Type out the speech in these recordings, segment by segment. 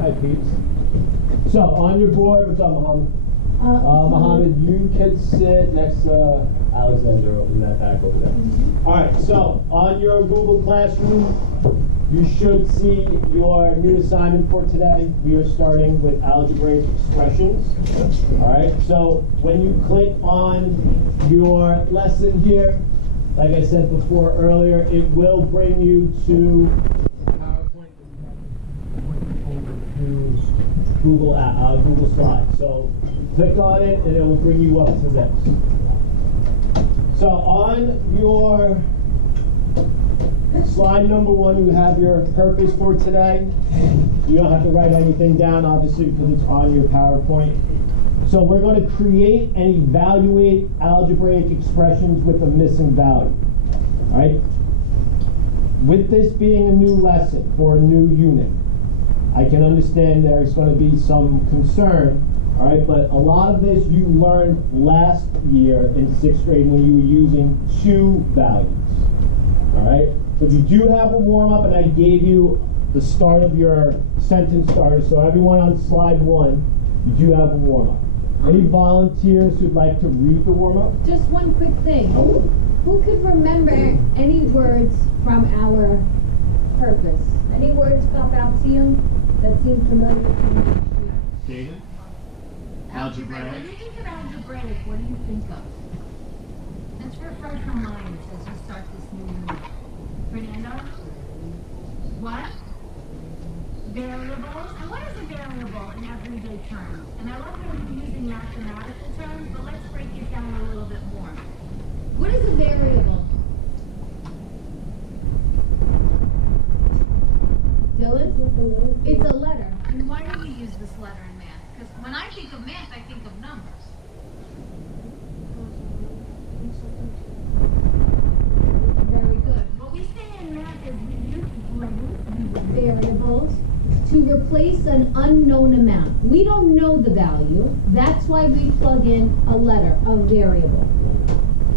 Hi, peeps. So, on your board, what's up, Muhammad? Muhammad, you can sit next to Alexander in that back over there. Alright, so, on your Google Classroom, you should see your new assignment for today. We are starting with algebraic expressions. Alright, so when you click on your lesson here, like I said before earlier, it will bring you to PowerPoint over to Google Slides. So click on it and it will bring you up to this. So on your slide number 1, you have your purpose for today. You don't have to write anything down, obviously, because it's on your PowerPoint. So we're going to create and evaluate algebraic expressions with a missing value. All right? With this being a new lesson for a new unit, I can understand there's going to be some concern. All right, but a lot of this you learned last year in 6th grade when you were using 2 values. All right? So you do have a warm-up, and I gave you the start of your sentence starter. So everyone on slide 1, you do have a warm-up. Any volunteers who'd like to read the warm-up? Just one quick thing. Who could remember any words from our purpose? Any words pop out to you that seem familiar? David? Algebraic. When you think of algebraic, what do you think of? Let's refresh our minds as we start this new unit. Fernando? What? Variables? And what is a variable in everyday terms? And I love that we're using mathematical terms, but let's break it down a little bit more. What is a variable? Dylan? It's a letter. And why do we use this letter in math? Because when I think of math, I think of numbers. Very good. What we say in math is we use Variables to replace an unknown amount. We don't know the value. That's why we plug in a letter, a variable.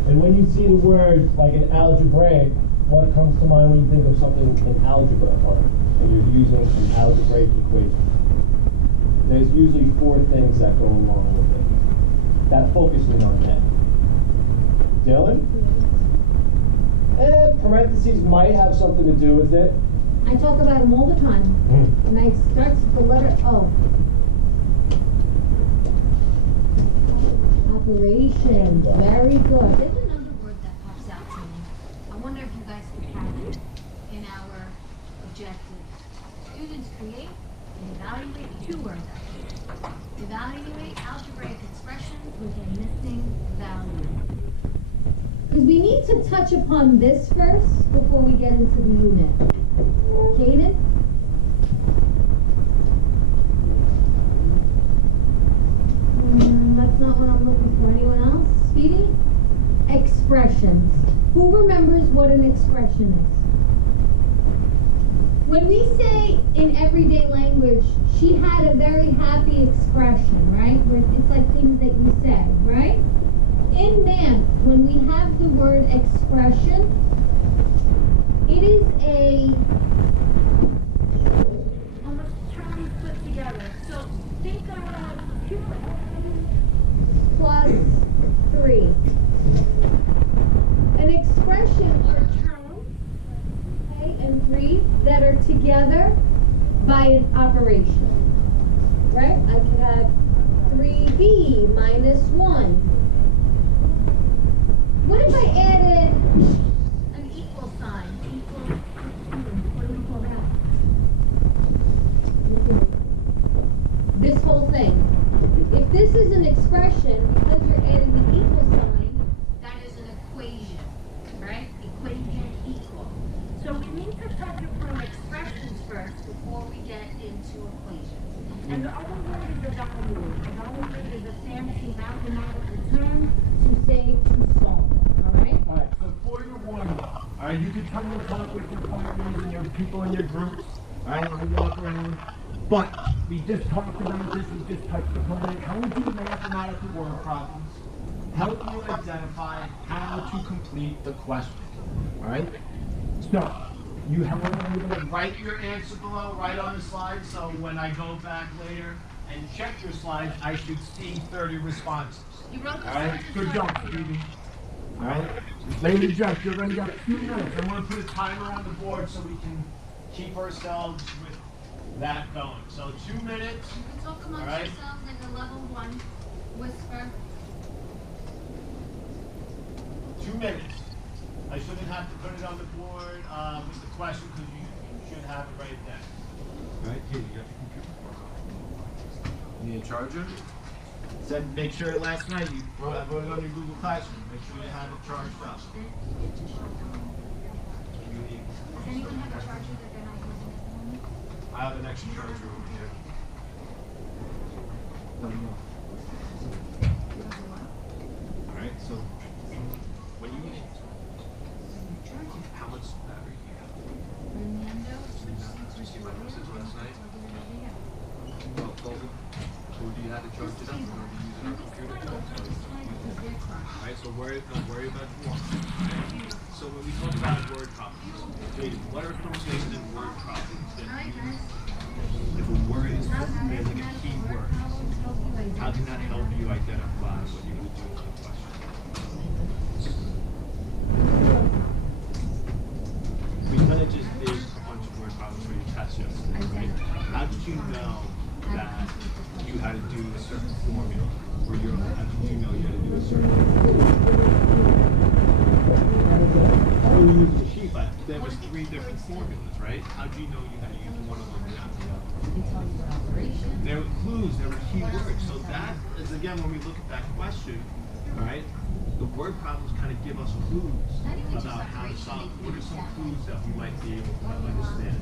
And when you see the word like an algebraic, what comes to mind when you think of something in algebra and you're using an algebraic equation? There's usually 4 things that go along with it. That focusing on that. Dylan? Parentheses might have something to do with it. I talk about them all the time. And I start with the letter O. Operation. Very good. There's another word that pops out to me. I wonder if you guys could have it in our objective. Students create and evaluate 2 words actually. Evaluate algebraic expressions with a missing value. Because we need to touch upon this first before we get into the unit. Kaden? That's not what I'm looking for. Anyone else? Speedy? Expressions. Who remembers what an expression is? When we say in everyday language, she had a very happy expression, right? Where it's like things that you said, right? In math, when we have the word expression, it is a Almost terms put together. So think of 2x plus 3. An expression are terms, okay, and 3 that are together by an operation, right? I could have 3b minus 1. What if I added an equal sign. Equal. What do we call that? this whole thing? If this is an expression, because you're adding the equal sign, That is an equation, right? Equation equal. So we need to touch upon expressions first before we get into equations. And the other word is evaluate. Evaluate is a fancy mathematical term to say to solve it, all right? Alright, so for your warm-up, alright, you can come and talk with your partners and your people in your groups. Alright, you walk around. But we just talked about this, we just touched upon it. How we do mathematical word problems, help you identify how to complete the question. Alright? So, You're gonna write your answer below, right on the slide, so when I go back later and check your slides, I should see 30 responses. You wrote this All right, good job, Stevie. All right, ladies and gentlemen, you're gonna get 2 minutes. I'm gonna put a timer on the board so we can keep ourselves with that going. So 2 minutes. You can talk amongst yourselves like a level 1 whisper. 2 minutes. I shouldn't have to put it on the board with the question because you should have it right there. All right, here, you got your computer. You need a charger? Said make sure last night you wrote it on your Google Classroom. Make sure you have it charged up. Does anyone have a charger that they're not using at the moment? I have an extra charger over here. Let me know. All right, so when you use it, how much battery do you have? Last night? So do you have to charge it up in order to use it on the computer? Alright, so don't worry about the one. So when we talk about word problems, what are some things in word problems that if a word is there's like a key word, how can that help you identify what you would do with the question? We kind of just did a bunch of word problems for your test yesterday, right? How did you know that you had to do a certain formula? Or how did you know you had to do a certain formula? You used a sheet, but there was 3 different formulas, right? How did you know you had to use one of them and not the other? There were clues, there were key words. So that is, again, when we look at that question, all right, the word problems kind of give us clues about how to solve it. What are some clues that we might be able to understand?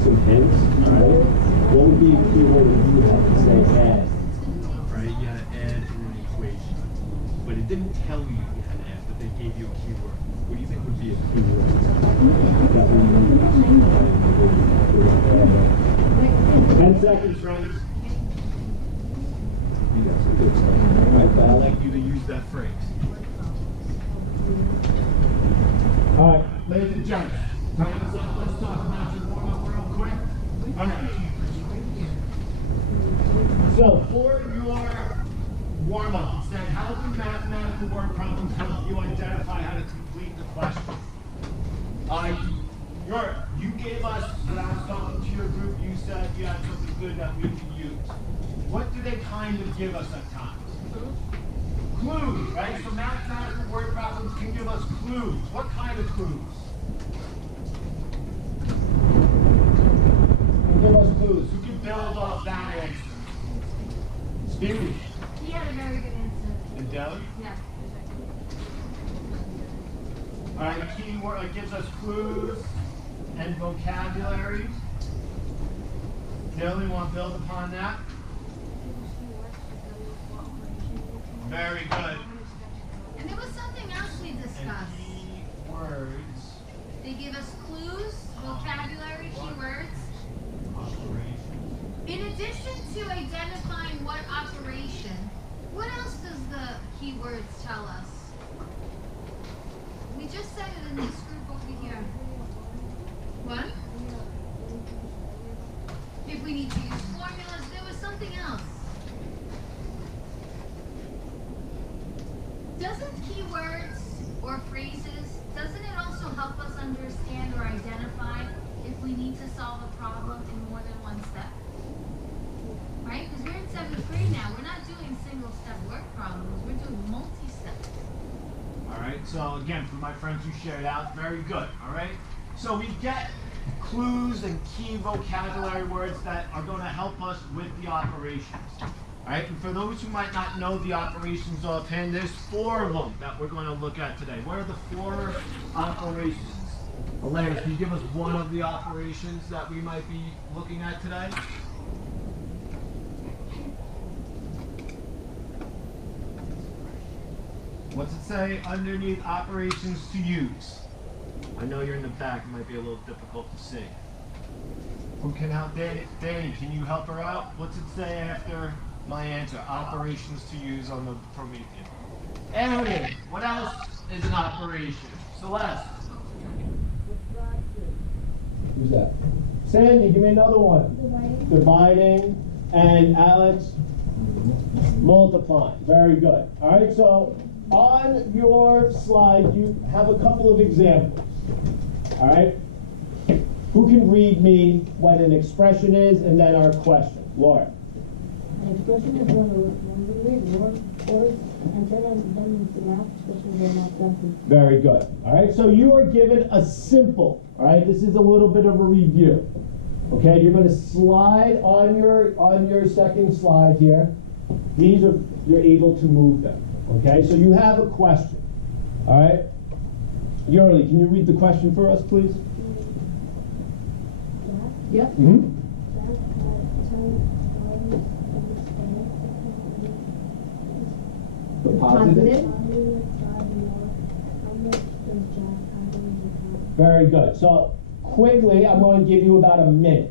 Some hints, all right? What would be a keyword if you had to say add? Right, you had to add in an equation. But it didn't tell you you had to add, but they gave you a keyword. What do you think would be a keyword? 10 seconds, friends. You got some good stuff. Right, but I'd like you to use that phrase. All right, ladies and gentlemen, let's talk about your warm-up real quick. All right. So for your warm-up, instead, how do mathematical word problems help you identify how to complete the question? You gave us, when I was talking to your group, you said you had something good that we could use. What do they kind of give us at times? Clues, right? So mathematical word problems can give us clues. What kind of clues? Give us clues. Who can build off that answer? Stevie. He had a very good answer. And Dylan? Yeah. All right, keyword, it gives us clues and vocabulary. Dylan, you want to build upon that? Very good. And there was something else we discussed. And key words. They give us clues, vocabulary, keywords. Operation. In addition to identifying what operation, what else does the keywords tell us? We just said it in this group over here. What? If we need to use formulas, there was something else. Doesn't keywords or phrases, doesn't it also help us understand or identify if we need to solve a problem in more than one step? Right? Because we're in 7th grade now. We're not doing single-step word problems. We're doing multi-step. All right, so again, for my friends who shared out, very good, all right? So we get clues and key vocabulary words that are going to help us with the operations. All right, and for those who might not know the operations offhand, there's 4 of them that we're going to look at today. What are the 4 operations? Elena, can you give us one of the operations that we might be looking at today? What's it say underneath operations to use? I know you're in the back, it might be a little difficult to see. Who can help? Danny, can you help her out? What's it say after my answer? Operations to use on the Promethean. Aaron, what else is an operation? Celeste. Who's that? Sandy, give me another one. Dividing. And Alex? Multiplying. Very good. All right, so on your slide, you have a couple of examples. All right? Who can read me what an expression is and then our question? Laura. An expression is when we read words and turn them into math expressions or math sentences. Very good. All right, so you are given a simple, all right, this is a little bit of a review. Okay, you're going to slide on your second slide here. These are, you're able to move them. Okay, so you have a question. All right, Yurli, can you read the question for us, please? Yep. Mm-hmm. The positive. Very good. So quickly, I'm going to give you about a minute.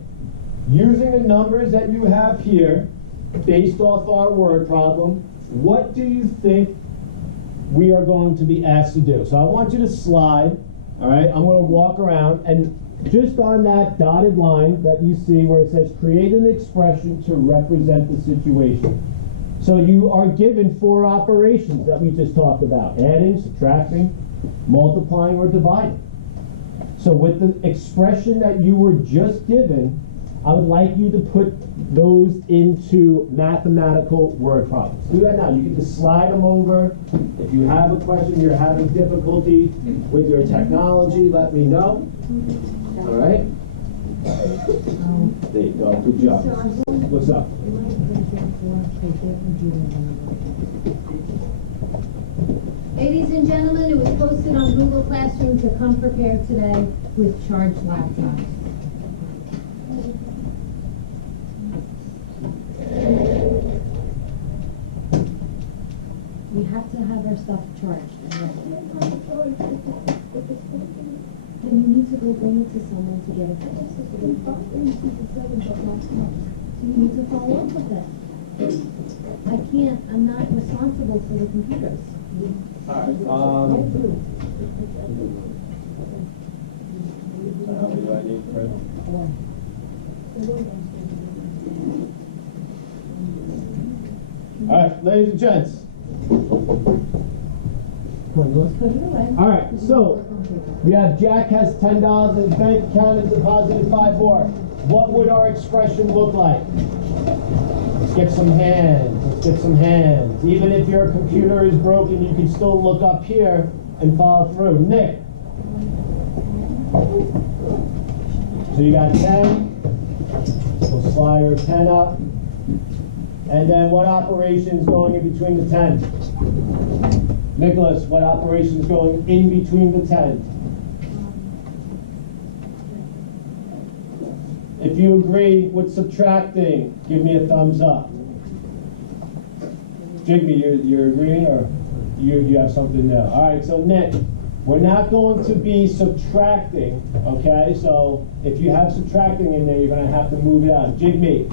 Using the numbers that you have here, based off our word problem, what do you think we are going to be asked to do? So I want you to slide, all right? I'm going to walk around, and just on that dotted line that you see where it says create an expression to represent the situation. So you are given 4 operations that we just talked about: adding, subtracting, multiplying, or dividing. So with the expression that you were just given, I would like you to put those into mathematical word problems. Do that now. You can just slide them over. If you have a question, you're having difficulty with your technology, let me know. All right? There you go. Good job. What's up? Ladies and gentlemen, it was posted on Google Classroom to come prepared today with charged laptops. We have to have our stuff charged. Then you need to go bring it to someone to get it fixed. So you need to follow up with that. I can't, I'm not responsible for the computers. How many do I need for? All right, ladies and gents. All right, so we have Jack has $10 in his bank account and deposited 5 more. What would our expression look like? Let's get some hands. Let's get some hands. Even if your computer is broken, you can still look up here and follow through. Nick. So you got 10. We'll slide our 10 up. And then what operation is going in between the 10? Nicholas, what operation is going in between the 10? If you agree with subtracting, give me a thumbs up. Jigme, you're agreeing, or you have something now? All right, so Nick, we're not going to be subtracting, okay? So if you have subtracting in there, you're going to have to move it out. Jigme,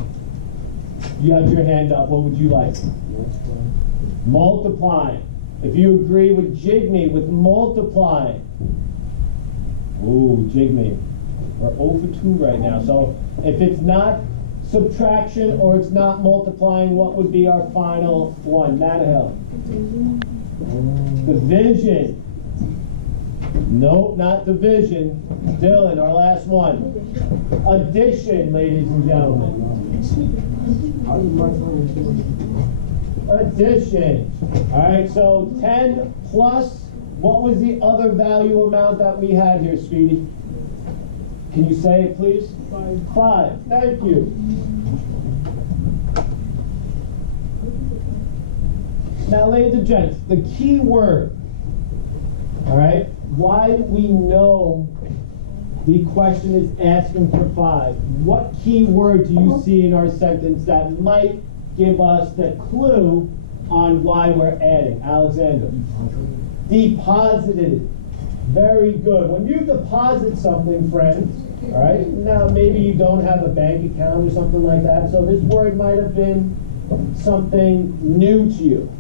you had your hand up. What would you like? Multiplying. If you agree with Jigme with multiplying. Ooh, Jigme. We're 0 for 2 right now. So if it's not subtraction or it's not multiplying, what would be our final one? Manahill. Division. Nope, not division. Dylan, our last one. Addition, ladies and gentlemen. Addition. All right, so 10 plus, what was the other value amount that we had here, Speedy? Can you say it, please? 5. Thank you. Now, ladies and gents, the key word, all right, why we know the question is asking for 5. What key word do you see in our sentence that might give us the clue on why we're adding? Alexander. Deposited. Very good. When you deposit something, friends, all right, now maybe you don't have a bank account or something like that, so this word might have been something new to you.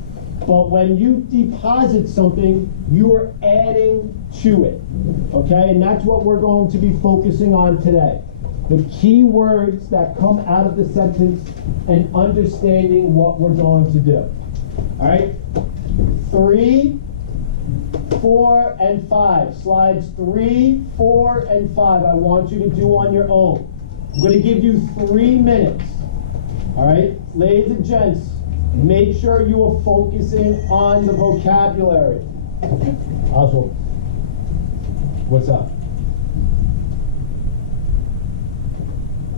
But when you deposit something, you are adding to it. Okay, and that's what we're going to be focusing on today. The key words that come out of the sentence and understanding what we're going to do. All right, 3, 4, and 5. Slides 3, 4, and 5. I want you to do on your own. I'm going to give you 3 minutes. All right, ladies and gents, make sure you are focusing on the vocabulary. Oswald, what's up?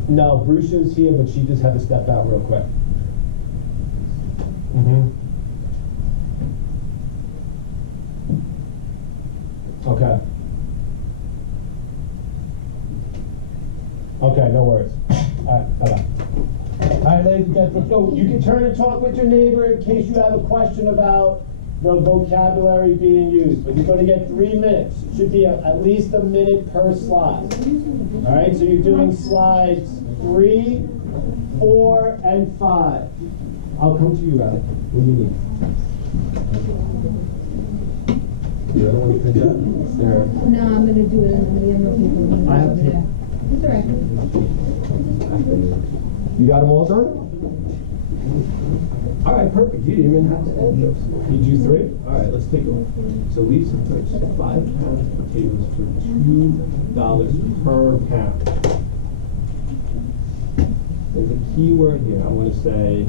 No, Brucia's here, but she just had to step out real quick. Okay. Okay, no worries. All right, bye-bye. All right, ladies and gentlemen, let's go. You can turn and talk with your neighbor in case you have a question about the vocabulary being used. But you're going to get 3 minutes. It should be at least a minute per slide. All right, so you're doing slides 3, 4, and 5. I'll come to you, Alec. What do you need? You don't want to print that? There. No, I'm going to do it in the other people. I have to. It's all right. You got them all done? All right, perfect. You didn't even have to add those. You do 3? All right, let's take a look. So Lisa puts 5 pounds of potatoes for $2 per pound. There's a key word here. I want to say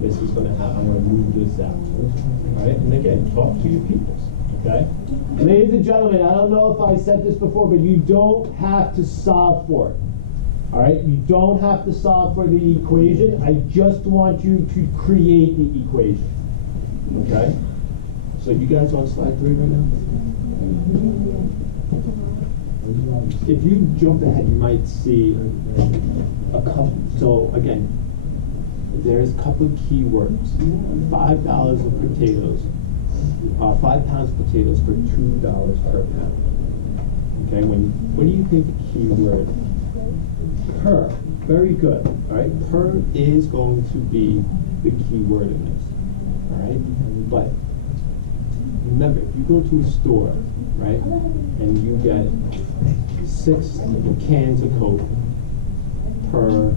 this is going to have, I'm going to move this out. All right, and again, talk to your peoples. Okay? Ladies and gentlemen, I don't know if I said this before, but you don't have to solve for it. All right, you don't have to solve for the equation. I just want you to create the equation. Okay? So you guys on slide 3 right now? If you jump ahead, you might see a couple. So again, there's a couple of key words. $5 of potatoes, 5 pounds of potatoes for $2 per pound. Okay, what do you think the key word? Per. Very good. All right. Per is going to be the key word in this. All right. But remember, if you go to a store, right, and you get 6 cans of Coke for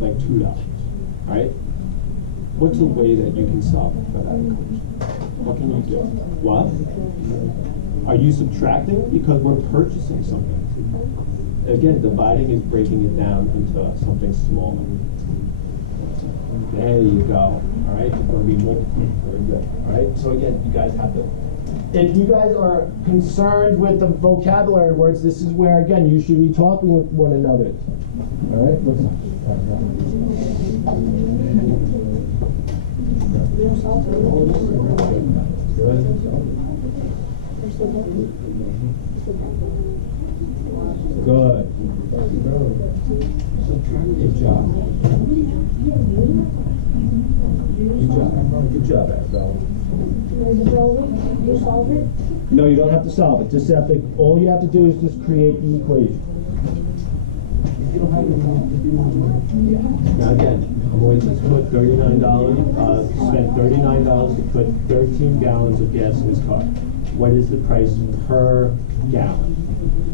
like $2. All right. What's a way that you can solve for that equation? What can you do? What? Are you subtracting? Because we're purchasing something. Again, dividing is breaking it down into something smaller. There you go. All right, it's going to be multiple. Very good. All right, so again, you guys have to. If you guys are concerned with the vocabulary words, this is where, again, you should be talking with one another. All right, what's up? Good. Good job. Good job, Asbel. You solve it? No, you don't have to solve it. Just have to. All you have to do is just create the equation. Now again, I'm going to put $39. Spent $39 to put 13 gallons of gas in his car. What is the price per gallon?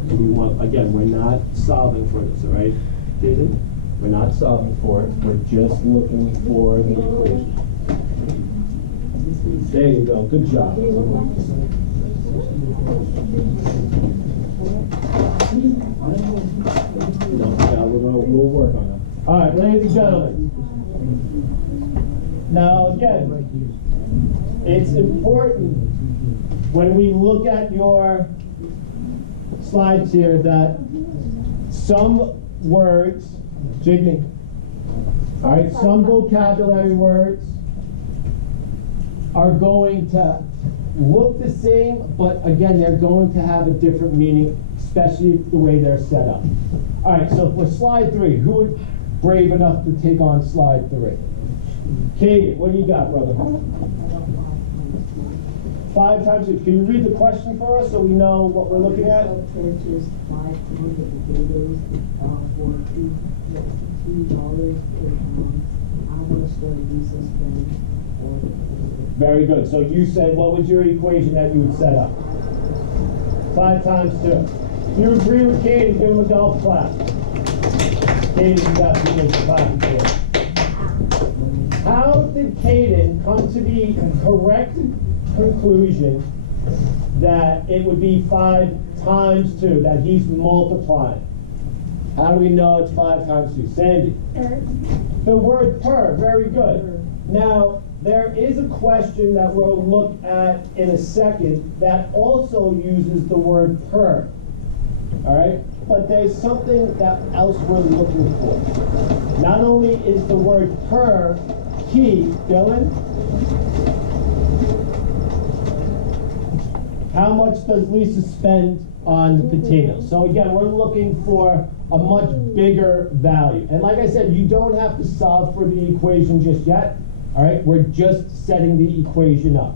So we want, again, we're not solving for this, all right, Jason? We're not solving for it. We're just looking for the equation. There you go. Good job. We'll work on that. All right, ladies and gentlemen. Now, again, it's important when we look at your slides here that some words, Jiggy, all right, some vocabulary words are going to look the same, but again, they're going to have a different meaning, especially the way they're set up. All right, so for slide 3, who would brave enough to take on slide 3? Katie, what do you got, brother? 5 times 6. Can you read the question for us so we know what we're looking at? Purchased 5 pounds of potatoes for $2 per pound. How much does Lisa spend for the potatoes? Very good. So you said, what was your equation that you would set up? 5 times 2. If you agree with Katie, give him a golf clap. Katie, you got people clapping for it. How did Caden come to the correct conclusion that it would be 5 times 2, that he's multiplying? How do we know it's 5 times 2? Sandy? The word per, very good. Now, there is a question that we'll look at in a second that also uses the word per. All right? But there's something that else we're looking for. Not only is the word per key, Dylan, how much does Lisa spend on the potatoes? So again, we're looking for a much bigger value. And like I said, you don't have to solve for the equation just yet. All right, we're just setting the equation up.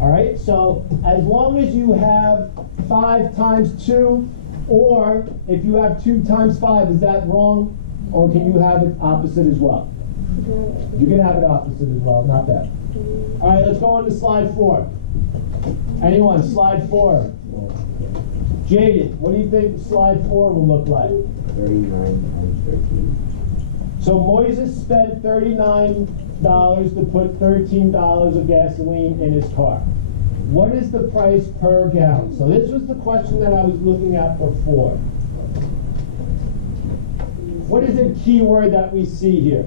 All right, so as long as you have 5 times 2, or if you have 2 times 5, is that wrong? Or can you have it opposite as well? You can have it opposite as well, not bad. All right, let's go on to slide 4. Anyone, slide 4. Jaden, what do you think slide 4 will look like? 39 times 13. So Moises spent $39 to put $13 of gasoline in his car. What is the price per gallon? So this was the question that I was looking at before. What is the key word that we see here?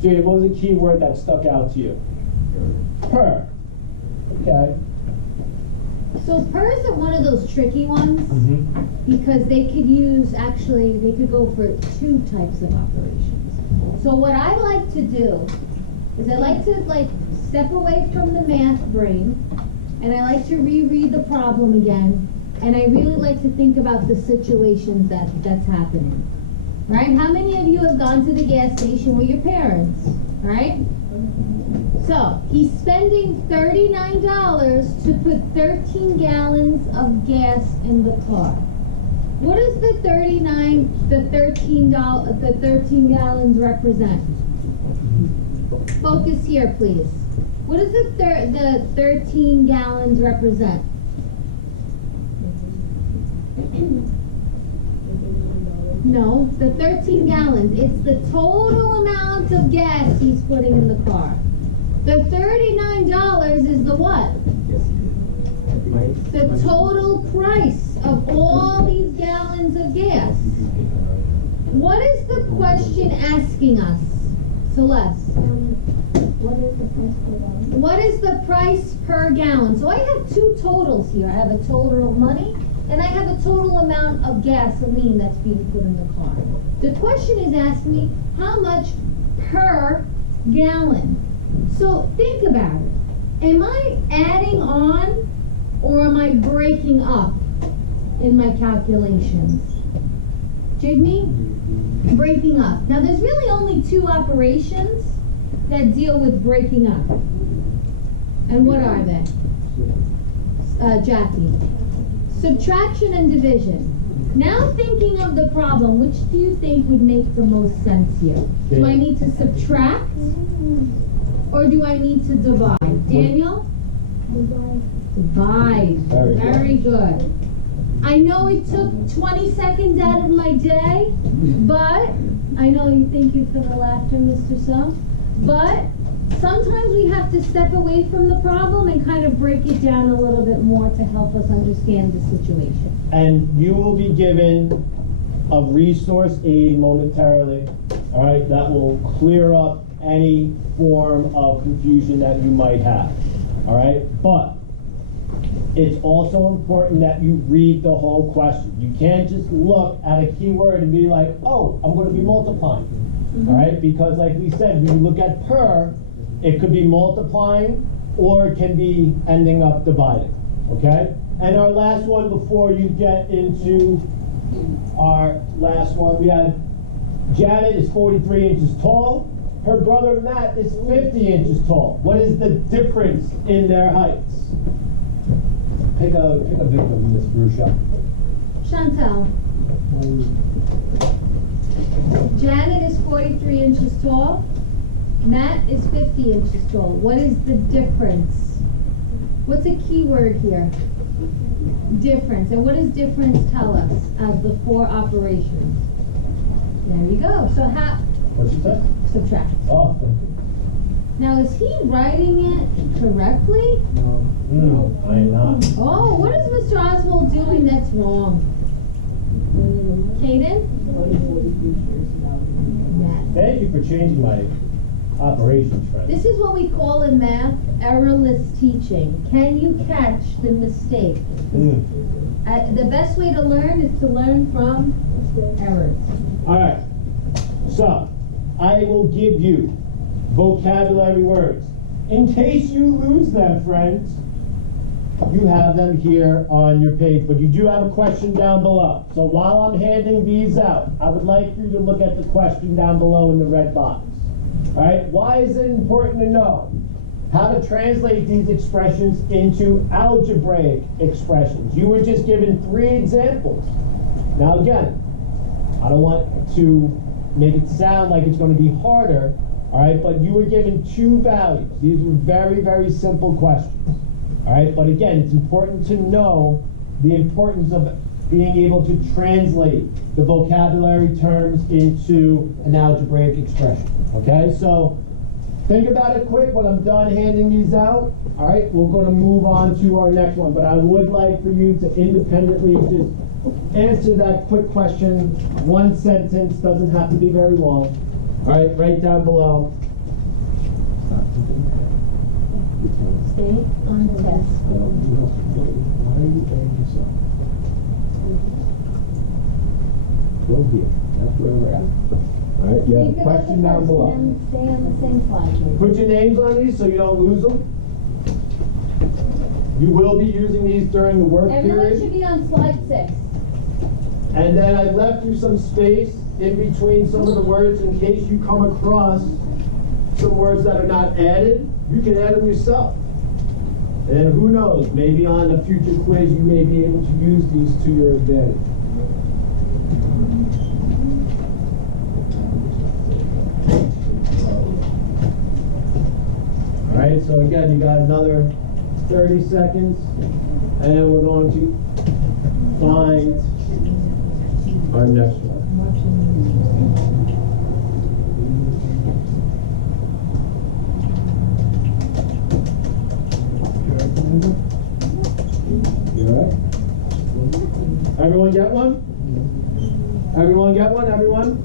Jaden, what was the key word that stuck out to you? Per. Okay. So pers are one of those tricky ones because they could go for 2 types of operations. So what I like to do is I like to step away from the math brain and I like to reread the problem again, and I really like to think about the situations that's happening. Right? How many of you have gone to the gas station with your parents? Right? So he's spending $39 to put 13 gallons of gas in the car. What does the 13 gallons represent? Focus here, please. What does the 13 gallons represent? No, the 13 gallons. It's the total amount of gas he's putting in the car. The $39 is the what? The total price of all these gallons of gas. What is the question asking us, Celeste? What is the price per gallon? So I have 2 totals here. I have a total of money and I have a total amount of gasoline that's being put in the car. The question is asking me how much per gallon. So think about it. Am I adding on or am I breaking up in my calculations? Jigme? Breaking up. Now there's really only 2 operations that deal with breaking up. And what are they? Jackie. Subtraction and division. Now thinking of the problem, which do you think would make the most sense here? Do I need to subtract or do I need to divide? Daniel? Divide. Very good. I know it took 20 seconds out of my day, but I know you thank you for the laughter, Mr. So. But sometimes we have to step away from the problem and kind of break it down a little bit more to help us understand the situation. And you will be given a resource aid momentarily, all right, that will clear up any form of confusion that you might have, all right? But it's also important that you read the whole question. You can't just look at a keyword and be like, oh, I'm going to be multiplying, all right? Because like we said, when you look at per, it could be multiplying or it can be ending up dividing, okay? And our last one before you get into our last one, we have Janet is 43 inches tall. Her brother Matt is 50 inches tall. What is the difference in their heights? Pick a victim, Miss Brusha. Chantal. Janet is 43 inches tall. Matt is 50 inches tall. What is the difference? What's a key word here? Difference. And what does difference tell us of the 4 operations? There you go. So how? What's it say? Subtract. Oh, thank you. Now is he writing it correctly? I am not. Oh, what is Mr. Oswald doing that's wrong? Caden? Yes. Thank you for changing my operations, friend. This is what we call in math errorless teaching. Can you catch the mistake? The best way to learn is to learn from errors. All right. So, I will give you vocabulary words. In case you lose them, friends, you have them here on your page, but you do have a question down below. So while I'm handing these out, I would like for you to look at the question down below in the red box. All right? Why is it important to know how to translate these expressions into algebraic expressions? You were just given 3 examples. Now again, I don't want to make it sound like it's going to be harder, all right, but you were given 2 values. These were very, very simple questions, all right, but again, it's important to know the importance of being able to translate the vocabulary terms into an algebraic expression, okay? So think about it quick. When I'm done handing these out, all right, we're going to move on to our next one, but I would like for you to independently just answer that quick question. 1 sentence, doesn't have to be very long. All right, right down below. Stay on task. Go here, that's where we're at. All right, you have a question down below. Stay on the same slide, please. Put your names on these so you don't lose them. You will be using these during the work Everyone period. should be on slide 6. And then I left you some space in between some of the words in case you come across some words that are not added. You can add them yourself. And who knows, maybe on a future quiz you may be able to use these to your advantage. All right, so again, you got another 30 seconds, and we're going to find our next one. You all right? Everyone get one? Everyone get one? Everyone?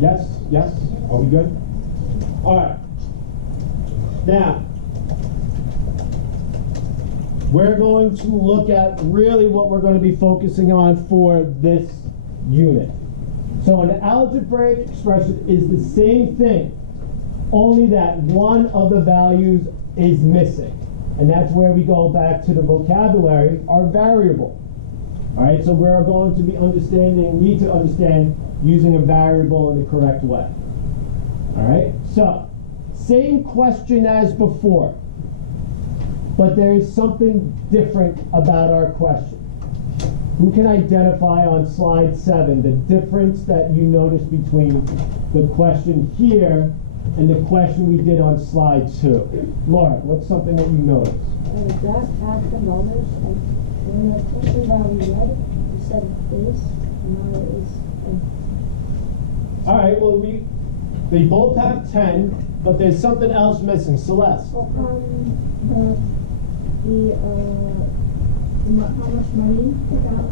Yes? Yes? Are we good? All right. Now, we're going to look at really what we're going to be focusing on for this unit. So an algebraic expression is the same thing, only that one of the values is missing. And that's where we go back to the vocabulary, our variable. All right, so we're going to be need to understand using a variable in the correct way. All right, so same question as before, but there is something different about our question. Who can identify on slide 7 the difference that you noticed between the question here and the question we did on slide 2? Laura, what's something that you noticed? Jack had $10, and when the question that we read, you said this, and now it is. All right, well, they both have 10, but there's something else missing. Celeste. How much money took out?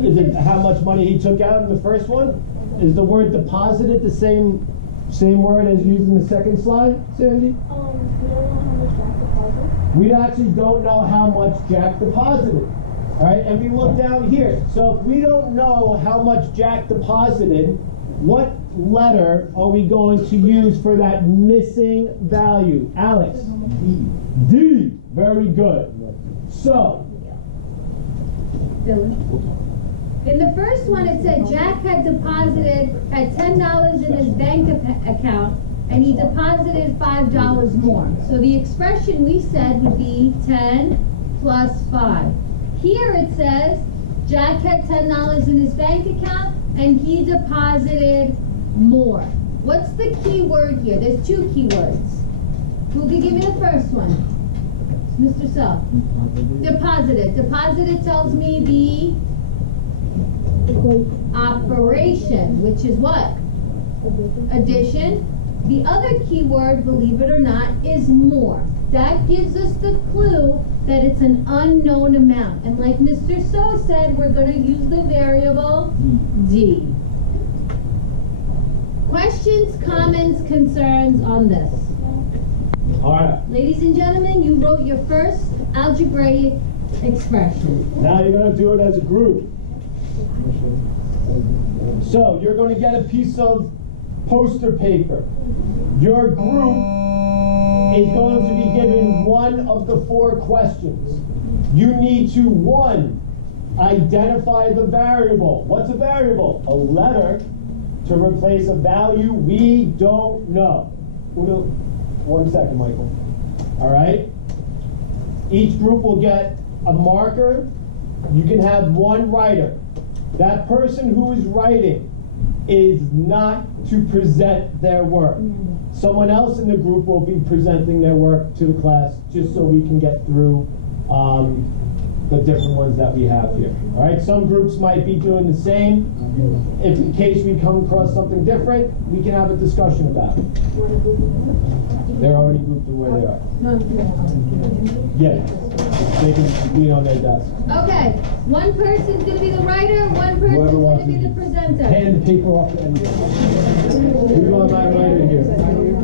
Is it how much money he took out in the first one? Is the word deposited the same word as used in the second slide, Sandy? We don't know how much Jack deposited. We actually don't know how much Jack deposited. All right, and we look down here. So if we don't know how much Jack deposited, what letter are we going to use for that missing value? Alex? D. Very good. So, Dylan. In the first one, it said Jack had $10 in his bank account, and he deposited $5 more. So the expression we said would be 10 plus 5. Here it says Jack had $10 in his bank account, and he deposited more. What's the key word here? There's 2 key words. Who could give me the first one? Mr. So. Deposited. Deposited tells me the operation, which is what? Addition. The other keyword, believe it or not, is more. That gives us the clue that it's an unknown amount. And like Mr. So said, we're going to use the variable D. Questions, comments, concerns on this? All right. Ladies and gentlemen, you wrote your first algebraic expression. Now you're going to do it as a group. So you're going to get a piece of poster paper. Your group is going to be given one of the 4 questions. You need to, 1, identify the variable. What's a variable? A letter to replace a value we don't know. 1 second, Michael. All right? Each group will get a marker. You can have 1 writer. That person who is writing is not to present their work. Someone else in the group will be presenting their work to the class, just so we can get through the different ones that we have here. All right, some groups might be doing the same. If in case we come across something different, we can have a discussion about it. They're already grouped the way they are. Yeah, they can be on their desk. Okay, one person's going to be the writer, one person's going to be the presenter. Hand the paper off to anyone. Who's on my writer here?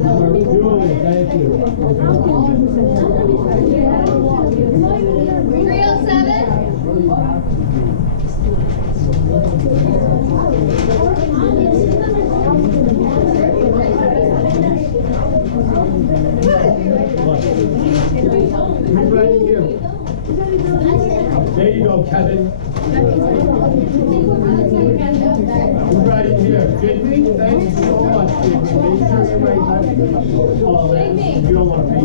Julie, thank you. 307? Who's writing here? There you go, Kevin. Who's writing here? Jimmy, thank you so much, Jimmy. Make sure you write that. Oh, you don't want to read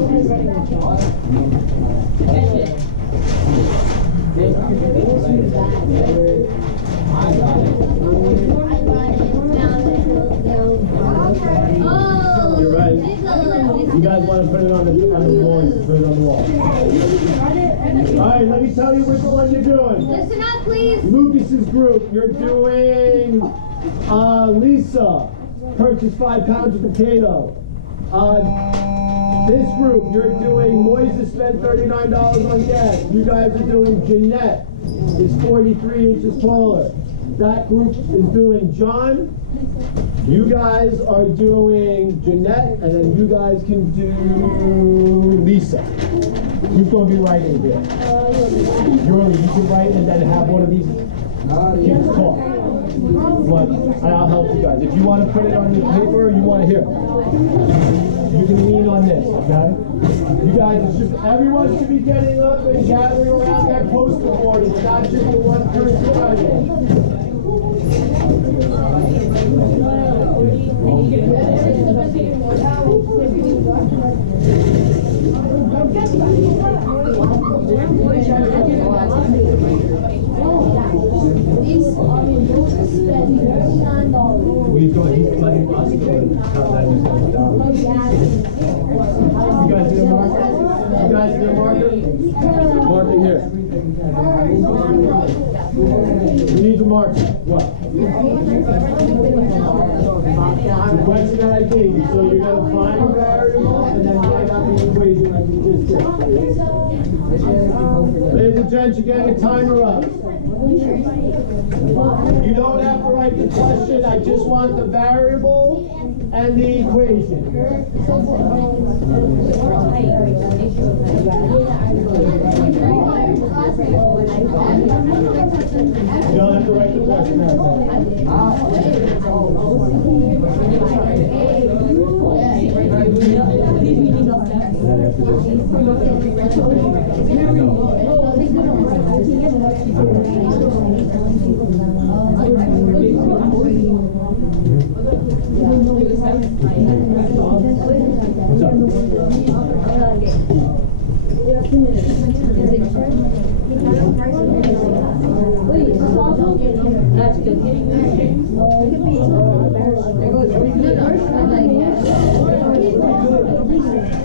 Oh, You're right. You guys want to put it on the board, put it on the wall. All right, let me tell you which one you're doing. listen up, please. Lucas's group, you're doing Lisa, purchase 5 pounds of potato. This group, you're doing Moises spent $39 on gas. You guys are doing Jeanette, is 43 inches taller. That group is doing John. You guys are doing Jeanette, and then you guys can do Lisa. Who's going to be writing here? Yuri, you can write and then have one of these kids talk. But I'll help you guys. If you want to put it on the paper, or you want to hear, you can lean on this, okay? You guys, it's just, everyone should be getting up and gathering around that poster board. It's not just the one person writing. He's letting us cut that down. You guys need a marker? You guys need a marker? Mark it here. We need to mark what? The question that I gave you. So you're going to find a variable and then write out the equation like you just did. Ladies and gents, you're getting a timer up. You don't have to write the question. I just want the variable and the equation. You don't have to write the question out. What's up? That's good.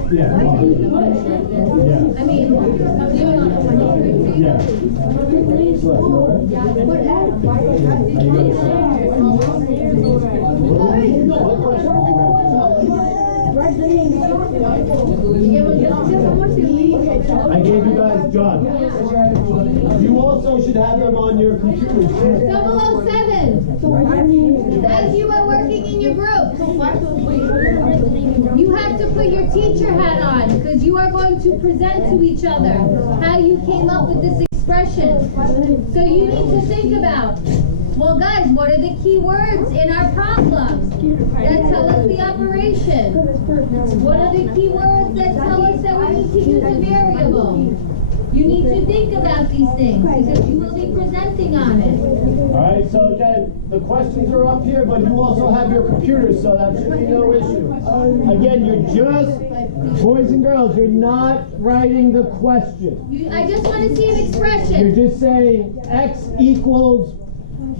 No, Yeah. I mean, Yeah. I gave you guys John. You also should have them on your computers. 007. As you are working in your group, you have to put your teacher hat on because you are going to present to each other how you came up with this expression. So you need to think about, well guys, what are the key words in our problem that tell us the operation? What are the key words that tell us that we need to use a variable? You need to think about these things because you will be presenting on it. Alright, so again, the questions are up here, but you also have your computers, so that should be no issue. Again, you're just, boys and girls, you're not writing the question. I just want to see an expression. You're just saying X equals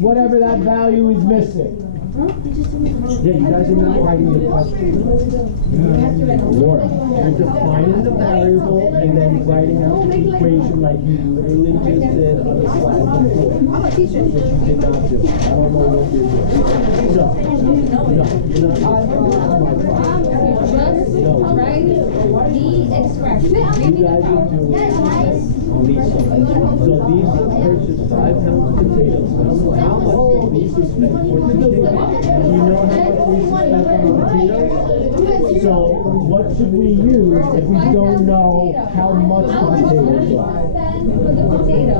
whatever that value is missing. Yeah, you guys are not writing the question. You're defining the variable and then writing out the equation like you literally just did on the slide before. Which you did not do. I don't know what you're doing. No, you're not. Just write the expression. You guys are doing on these slides. So these purchased 5 pounds of potatoes. So how much did Lisa spend for potatoes? Do you know how much Lisa spent on potatoes? So what should we use if we don't know how much the potatoes are? For the potato.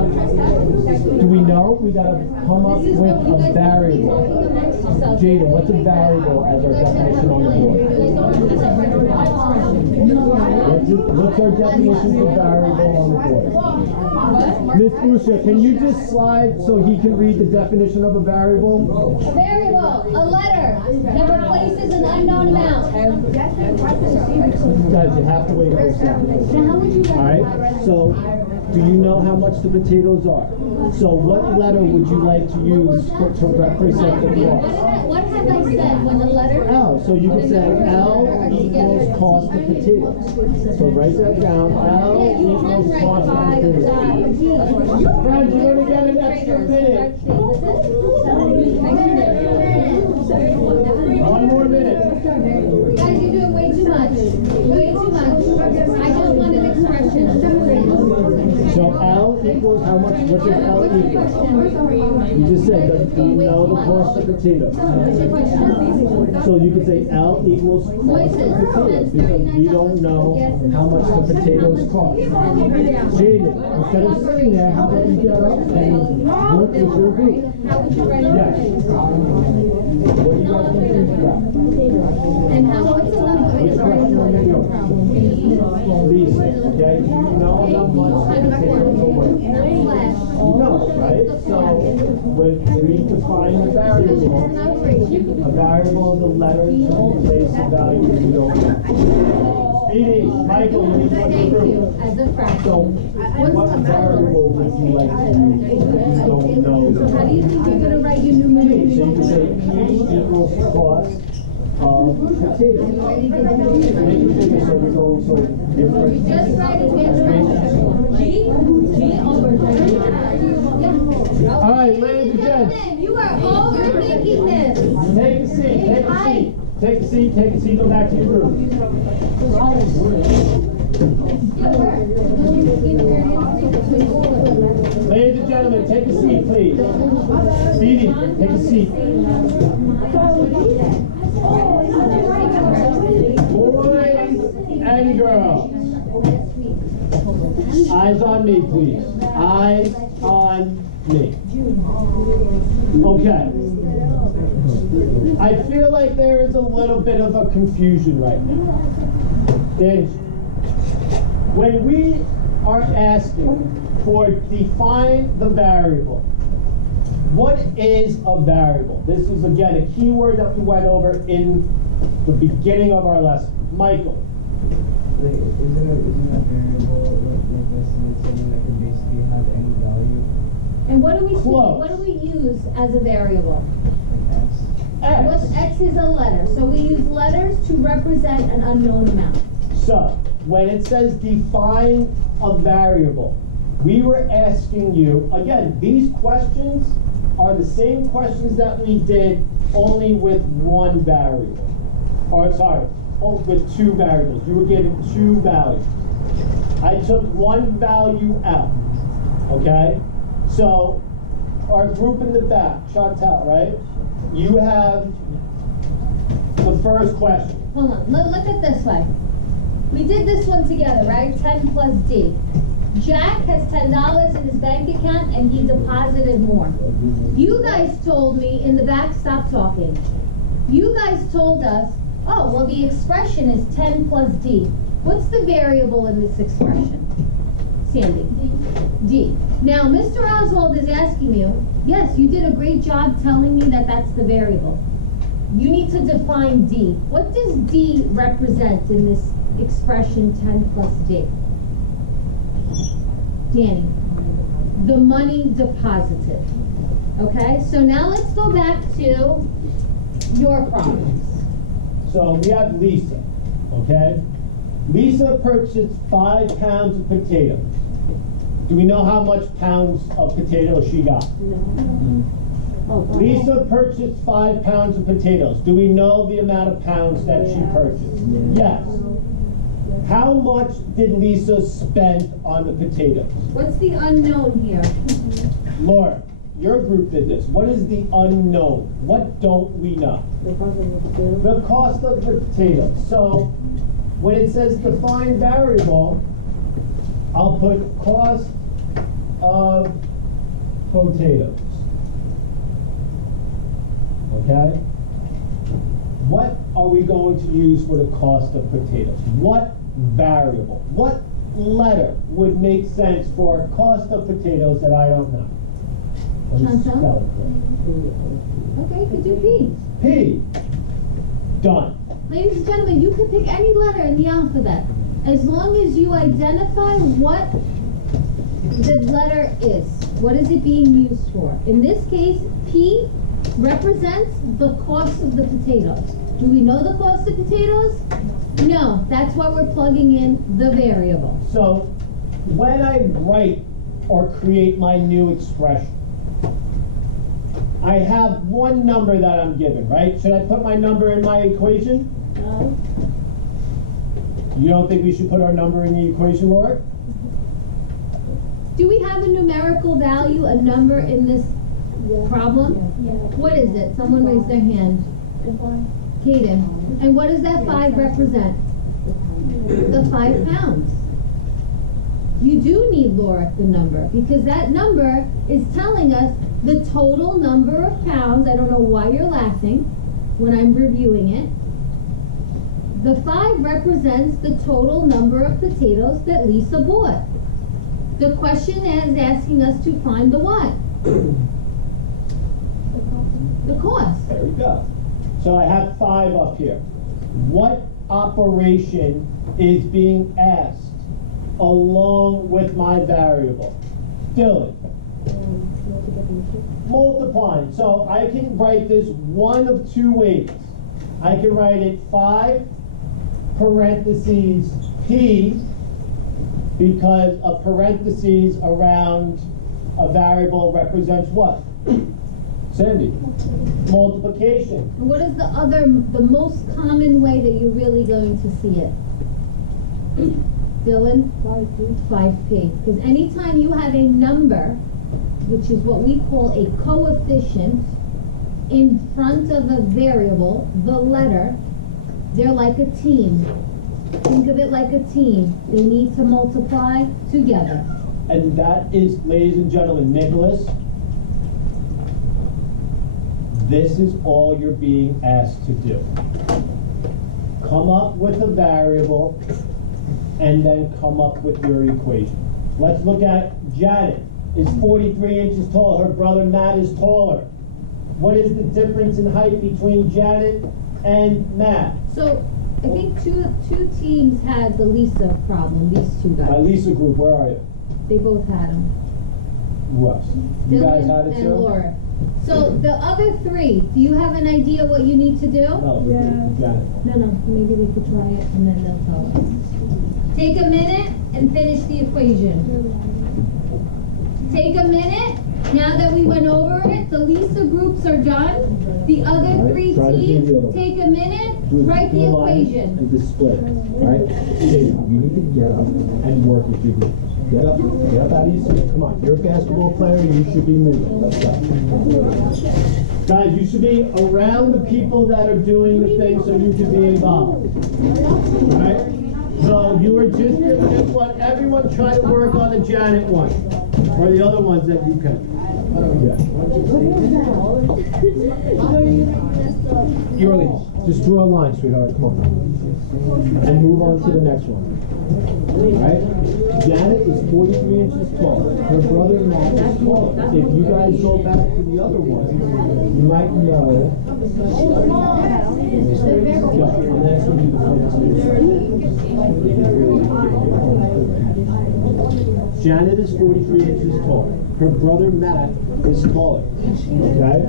Do we know? We gotta come up with a variable. Jaden, what's a variable as our definition on the board? What's our definition for variable on the board? Miss Usha, can you just slide so he can read the definition of a variable? A variable, a letter that replaces an unknown amount. Guys, you have to wait for a second. Alright, so do you know how much the potatoes are? So what letter would you like to use to represent the cost? What have I said when the letter? L. So you can say L equals cost of potatoes. So write that down. L equals cost of potatoes. Friends, you're going to get an extra minute. 1 more minute. Guys, you're doing way too much. Way too much. I just want an expression. So L equals how much? What does L equal? You just said, do you know the cost of potatoes? So you can say L equals cost of potatoes because we don't know how much the potatoes cost. Jaden, instead of sitting there, how about you get up and work with your group? Yes. What do you guys think about? And how much is Which question are you doing? Lisa, okay? Do you know how much the potatoes are worth? No, right? So we define a variable. A variable is a letter to replace a value we don't know. Speedy, Michael, you need to Thank go you. through. As a fraction. So what variable would you like to use if you don't know? How do you think you're going to write your numerator? So you can say P equals cost of potatoes. So we go so different. Just write it again. G over All right, ladies and gents. You are overthinking this. Take a seat, take a seat. Take a seat, take a seat, go back to your room. Ladies and gentlemen, take a seat, please. Speedy, take a seat. Boys and girls. Eyes on me, please. Eyes on me. Okay. I feel like there is a little bit of a confusion right now. When we are asking for define the variable, what is a variable? This is again a keyword that we went over in the beginning of our lesson. Michael. Isn't a variable like this something that can basically have any value? And what do we Close. what do we use as a variable? Like X? X. X is a letter. So we use letters to represent an unknown amount. So, when it says define a variable, we were asking you, again, these questions are the same questions that we did, only with one variable. Or sorry, with two variables. You were given two values. I took one value out, okay? So, our group in the back, Chantal, right? You have the first question. Hold on, look at this way. We did this one together, right? 10 plus D. Jack has $10 in his bank account and he deposited more. You guys told me in the back, stop talking. You guys told us, oh, well, the expression is 10 plus D. What's the variable in this expression? Sandy? D. Now, Mr. Oswald is asking you, yes, you did a great job telling me that that's the variable. You need to define D. What does D represent in this expression 10 plus D? Danny. The money deposited. Okay, so now let's go back to your problems. So we have Lisa, okay? Lisa purchased 5 pounds of potatoes. Do we know how much pounds of potatoes she got? Lisa purchased 5 pounds of potatoes. Do we know the amount of pounds that she purchased? Yes. How much did Lisa spend on the potatoes? What's the unknown here? Laura, your group did this. What is the unknown? What don't we know? The cost of the potatoes. So when it says define variable, I'll put cost of potatoes. Okay? What are we going to use for the cost of potatoes? What variable? What letter would make sense for a cost of potatoes that I don't know? Let me Chantal? spell it for you. Okay, could do P. P. Done. Ladies and gentlemen, you can pick any letter in the alphabet as long as you identify what the letter is. What is it being used for? In this case, P represents the cost of the potatoes. Do we know the cost of potatoes? No, that's why we're plugging in the variable. So when I write or create my new expression, I have one number that I'm given, right? Should I put my number in my equation? No. You don't think we should put our number in the equation, Laura? Do we have a numerical value, a number in this problem? Yeah. What is it? Someone raise their hand. Kaden. And what does that 5 represent? The 5 pounds. You do need, Laura, the number, because that number is telling us the total number of pounds. I don't know why you're laughing when I'm reviewing it. The 5 represents the total number of potatoes that Lisa bought. The question is asking us to find the what? The cost. There we go. So I have 5 up here. What operation is being asked along with my variable? Dylan. Multiplying. So I can write this one of 2 ways. I can write it 5 parentheses P, because a parentheses around a variable represents what? Sandy? Multiplication. And what is the most common way that you're really going to see it? Dylan? 5P. Because anytime you have a number, which is what we call a coefficient, in front of a variable, the letter, they're like a team. Think of it like a team. They need to multiply together. And that is, ladies and gentlemen, Nicholas, this is all you're being asked to do. Come up with a variable and then come up with your equation. Let's look at Janet. Is 43 inches tall. Her brother Matt is taller. What is the difference in height between Janet and Matt? So I think two teams had the Lisa problem, these 2 guys. My Lisa group, where are you? They both had them. Who else? You guys had it and too? Laura. So the other 3, do you have an idea what you need to do? No, Yeah. Janet. No, maybe we could try it and then they'll tell us. Take a minute and finish the equation. Take a minute. Now that we went over it, the Lisa groups are done. The other three teams, take a minute, write the equation. And the split. Alright? You need to get up and work with your group. Get up out of your seat. Come on, you're a basketball player, you should be moving. Let's go. Guys, you should be around the people that are doing the thing so you can be involved. Alright? So you were just given this one. Everyone try to work on the Janet one. Or the other ones that you can. Yeah. Early. Just draw a line, sweetheart. Come on. And move on to the next one. Alright? Janet is 43 inches tall. Her brother Matt is taller. If you guys go back to the other one, you might know. Yeah, and that's going to be the focus. Janet is 43 inches tall. Her brother Matt is taller. Okay?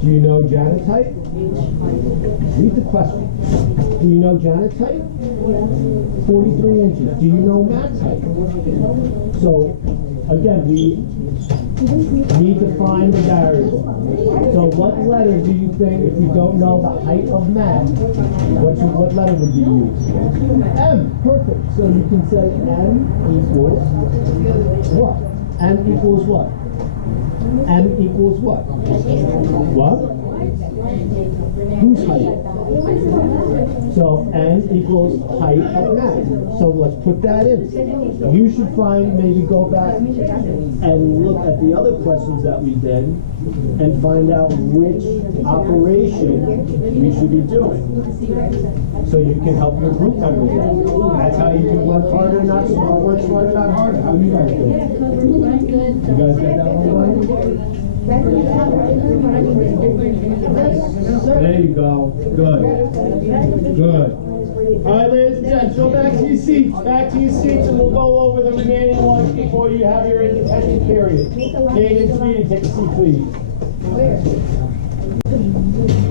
Do you know Janet's height? Read the question. Do you know Janet's height? 43 inches. Do you know Matt's height? So, again, we need to find the variable. So what letter do you think, if you don't know the height of Matt, what letter would you use? M. Perfect. So you can say M equals what? M equals what? M equals what? What? Whose height? So n equals height of Matt. So let's put that in. You should maybe go back and look at the other questions that we did and find out which operation we should be doing. So you can help your group members out. That's how you can work harder, not work smarter, not harder. How you guys doing? You guys get that one right? There you go. Good. Good. All right, ladies and gents, go back to your seats. Back to your seats, and we'll go over the remaining ones before you have your independent period. Kate and Speedy, take a seat, please.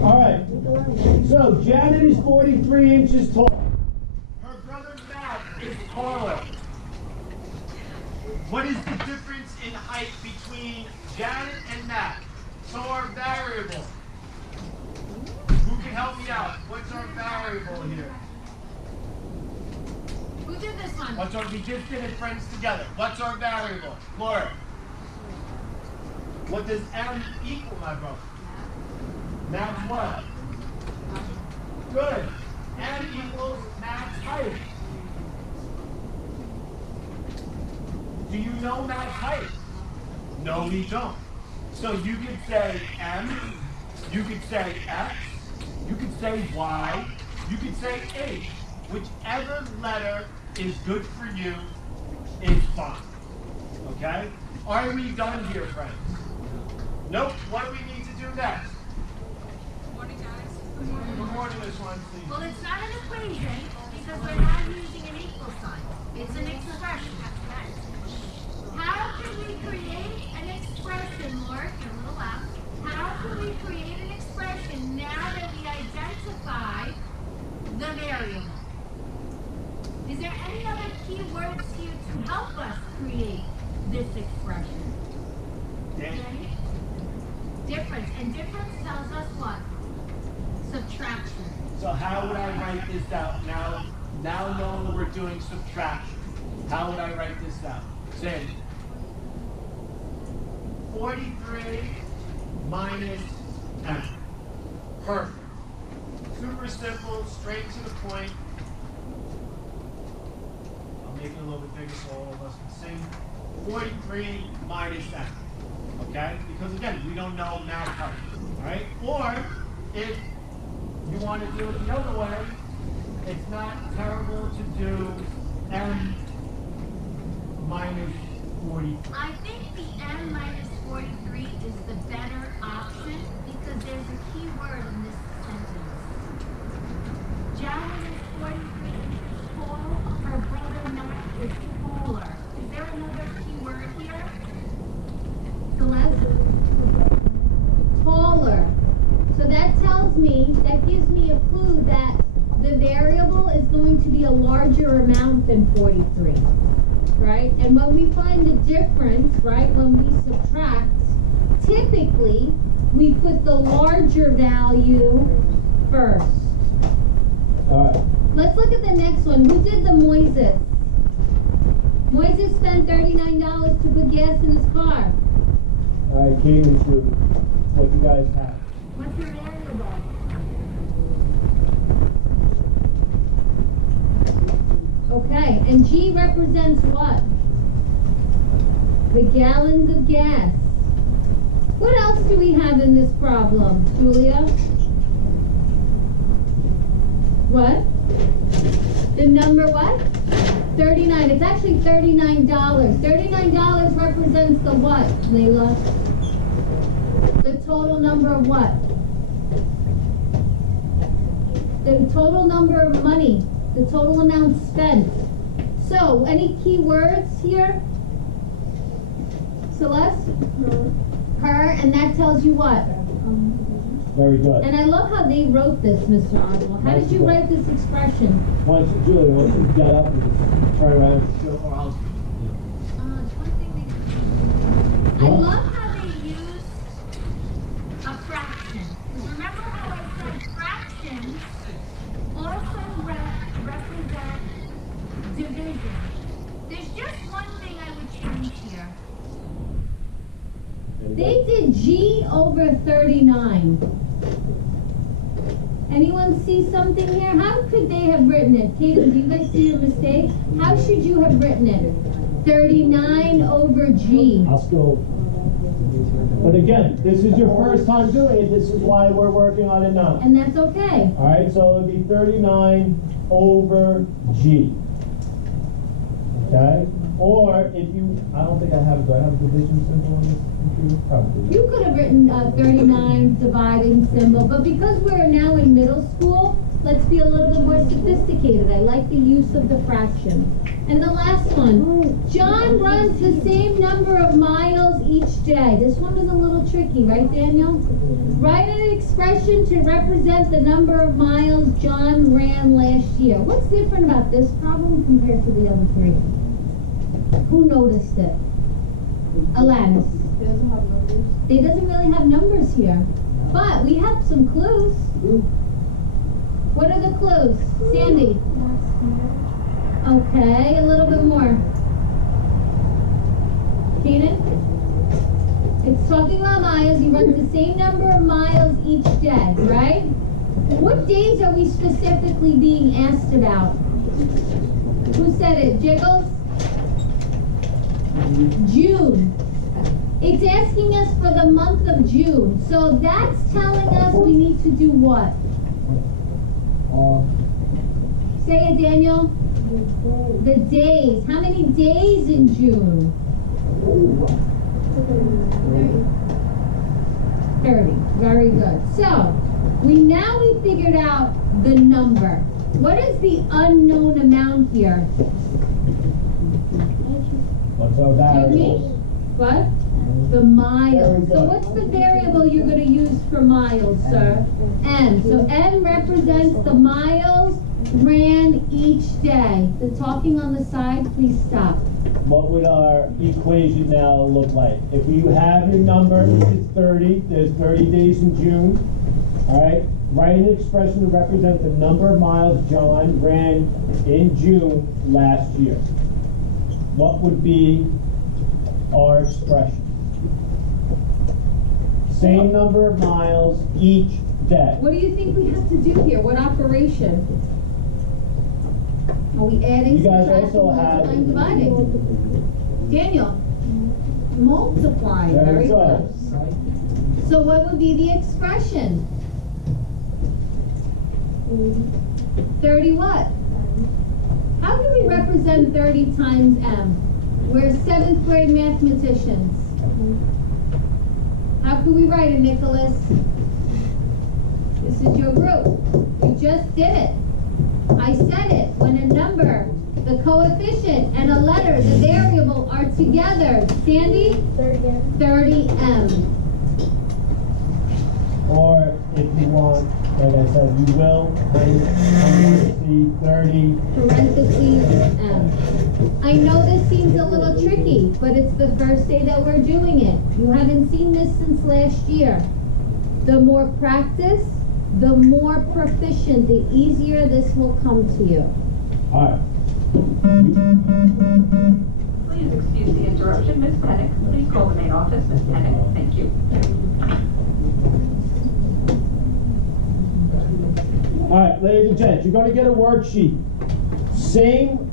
All right. So, Janet is 43 inches tall. Her brother Matt is taller. What is the difference in height between Janet and Matt? So our variable. Who can help me out? What's our variable here? Who did this one? We just did it, friends, together. What's our variable? Laura. What does M equal, my brother? Matt's what? Good. M equals Matt's height. Do you know Matt's height? No, we don't. So you could say M, you could say X, you could say Y, you could say H. Whichever letter is good for you is fine. Okay? Are we done here, friends? Nope. What do we need to do next? Good morning, guys. Good morning, Miss Weinstein. Well, it's not an equation because we're not using an equal sign. It's an expression. How can we create an expression, Mark? You're a little loud. How can we create an expression now that we identify the variable? Is there any other key words here to help us create this expression? Danny? Difference. And difference tells us what? Subtraction. So how would I write this out? Now knowing that we're doing subtraction, how would I write this out? Say 43 minus M. Perfect. Super simple, straight to the point. I'll make it a little bit bigger so all of us can see. 43 minus M. Okay? Because again, we don't know math height. Alright? Or if you want to do it the other way, it's not terrible to do M minus 43. I think the M minus 43 is the better option because there's a key word in this sentence. Janet is 43 inches tall. Her brother Matt is taller. Is there another key word here? Celeste? Taller. So that tells me, that gives me a clue that the variable is going to be a larger amount than 43, right? And when we find the difference, right, when we subtract, typically we put the larger value first. All right. Let's look at the next one. Who did the Moises? Moises spent $39 to put gas in his car. All right, Cadence group, what you guys have? What's your variable? Okay, and G represents what? The gallons of gas. What else do we have in this problem, Julia? What? The number what? 39. It's actually $39. $39 represents the what, Layla? The total number of what? The total number of money. The total amount spent. So, any key words here? Celeste? Her, and that tells you what? Very good. And I love how they wrote this, Mr. Oswald. How did you write this expression? Why don't you, Julia, why don't you get up and just turn around and show, or I'll... One thing they I love how they used a fraction. Remember how I said fractions also represent division. There's just one thing I would change here. They did G over 39. Anyone see something here? How could they have written it? Kaden, do you guys see your mistake? How should you have written it? 39 over G. I'll still... But again, this is your first time doing it. This is why we're working on it now. And that's okay. All right, so it would be 39 over G. Okay? Or if you... I don't think I have... Do I have a division symbol on this computer? Probably. You could have written 39 dividing symbol, but because we're now in middle school, let's be a little bit more sophisticated. I like the use of the fraction. And the last one, John runs the same number of miles each day. This one was a little tricky, right, Daniel? Write an expression to represent the number of miles John ran last year. What's different about this problem compared to the other three? Who noticed it? Alanis. It doesn't have numbers. It doesn't really have numbers here. But we have some clues. What are the clues? Sandy? Okay, a little bit more. Kenan? It's talking about miles. He runs the same number of miles each day, right? What days are we specifically being asked about? Who said it? Jiggles? June. It's asking us for the month of June. So that's telling us we need to do what? Say it, Daniel. The days. How many days in June? 30. Very good. So, we figured out the number. What is the unknown amount here? What's our variables? What? The miles. So what's the variable you're going to use for miles, sir? M. So M represents the miles ran each day. The talking on the side, please stop. What would our equation now look like? If you have your number, which is 30, there's 30 days in June, all right? Write an expression to represent the number of miles John ran in June last year. What would be our expression? Same number of miles each day. What do you think we have to do here? What operation? Are we adding, You guys subtracting, also have- multiplying, dividing? Daniel? Multiplying. Very Very good. good. So what would be the expression? 30 what? How do we represent 30 times M? We're 7th grade mathematicians. How can we write it, Nicholas? This is your group. You just did it. I said it. When a number, the coefficient, and a letter, the variable, are together. Sandy? 30M. Or if you want, like I said, you will, parentheses 30. Parentheses M. I know this seems a little tricky, but it's the first day that we're doing it. You haven't seen this since last year. The more practice, the more proficient, the easier this will come to you. All right. Please excuse the interruption, Ms. Pennick. Please call the main office, Ms. Pennick. Thank you. All right, ladies and gents, you're going to get a worksheet. Same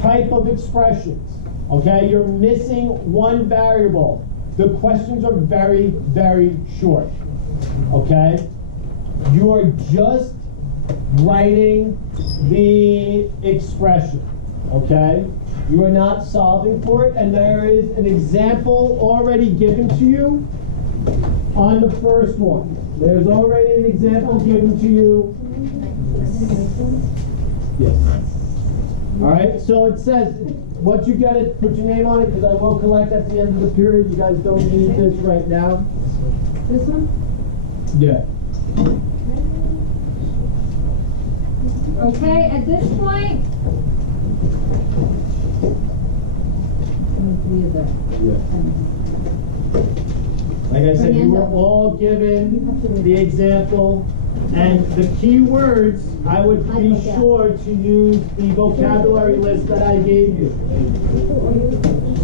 type of expressions, okay? You're missing one variable. The questions are very, very short, okay? You are just writing the expression, okay? You are not solving for it, and there is an example already given to you on the first one. There's already an example given to you. Yes. All right, so it says, once you get it, put your name on it, because I will collect at the end of the period. You guys don't need this right now. This one? Yeah. Okay, at this point, Like I said, you were all given the example, and the key words, I would be sure to use the vocabulary list that I gave you.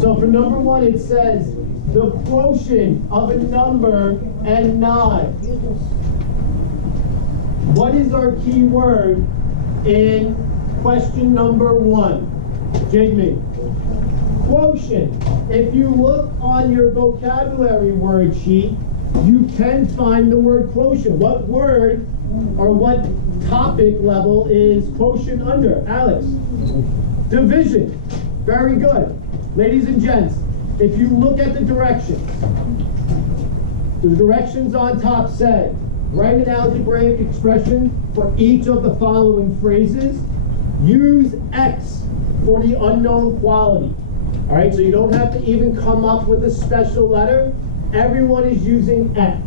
So for number one, it says, the quotient of a number and 9. What is our key word in question number 1? Jamie. Quotient. If you look on your vocabulary word sheet, you can find the word quotient. What word or what topic level is quotient under? Alex? Division. Very good. Ladies and gents, if you look at the directions on top say, write an algebraic expression for each of the following phrases. Use X for the unknown quality. All right, so you don't have to even come up with a special letter. Everyone is using X,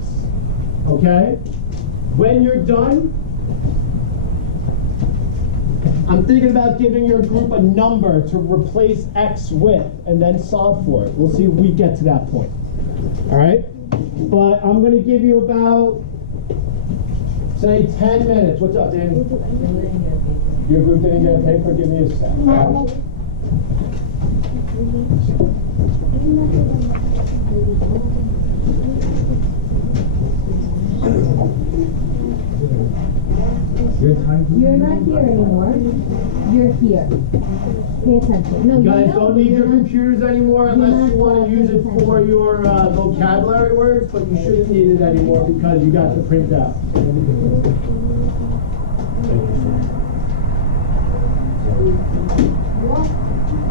okay? When you're done, I'm thinking about giving your group a number to replace X with and then solve for it. We'll see if we get to that point, all right? But I'm gonna give you about, say, 10 minutes. What's up, Danny? Your group didn't get a paper? Give me a sec. you're not here anymore. You're here. Pay attention. No, You guys know don't need you're your not- computers anymore unless you want to use it for your vocabulary words, but you shouldn't need it anymore because you got the printout.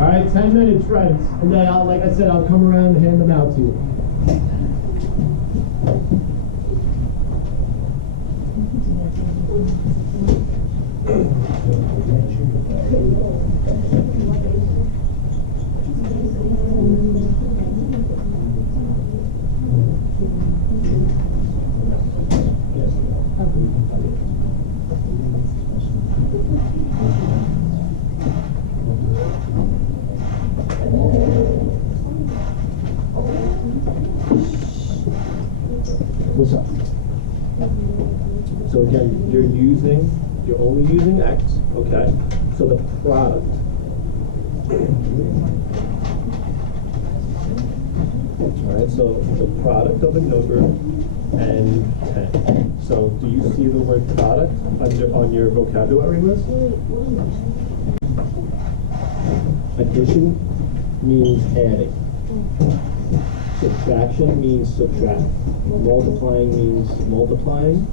All right, 10 minutes, friends. And then, like I said, I'll come around and hand them out to you. What's up? So again, you're only using X, okay? So the product. Alright, so the product of a number and 10. So do you see the word product on your vocabulary list? Addition means adding. Subtraction means subtract. Multiplying means multiplying.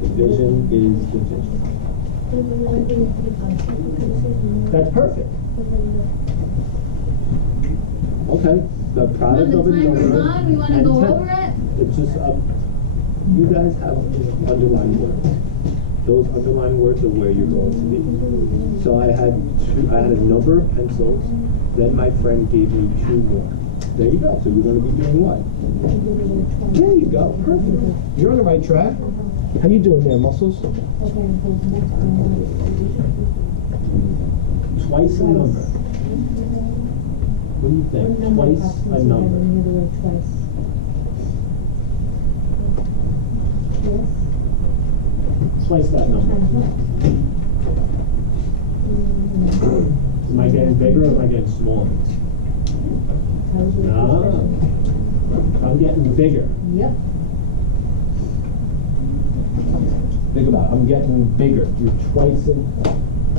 Division is division. That's perfect. Okay. The When product the of a timer's number on, we want to and go 10. over it. It's just you guys have underlined words. Those underlined words are where you're going to be. So I had a number of pencils. Then my friend gave me 2 more. There you go. So you're going to be doing what? There you go. Perfect. You're on the right track. How you doing there, muscles? Twice a number. What do you think? Twice a number. Twice that number. Am I getting bigger or am I getting smaller? No. I'm getting bigger. Yep. Think about it. I'm getting bigger. You're twice in.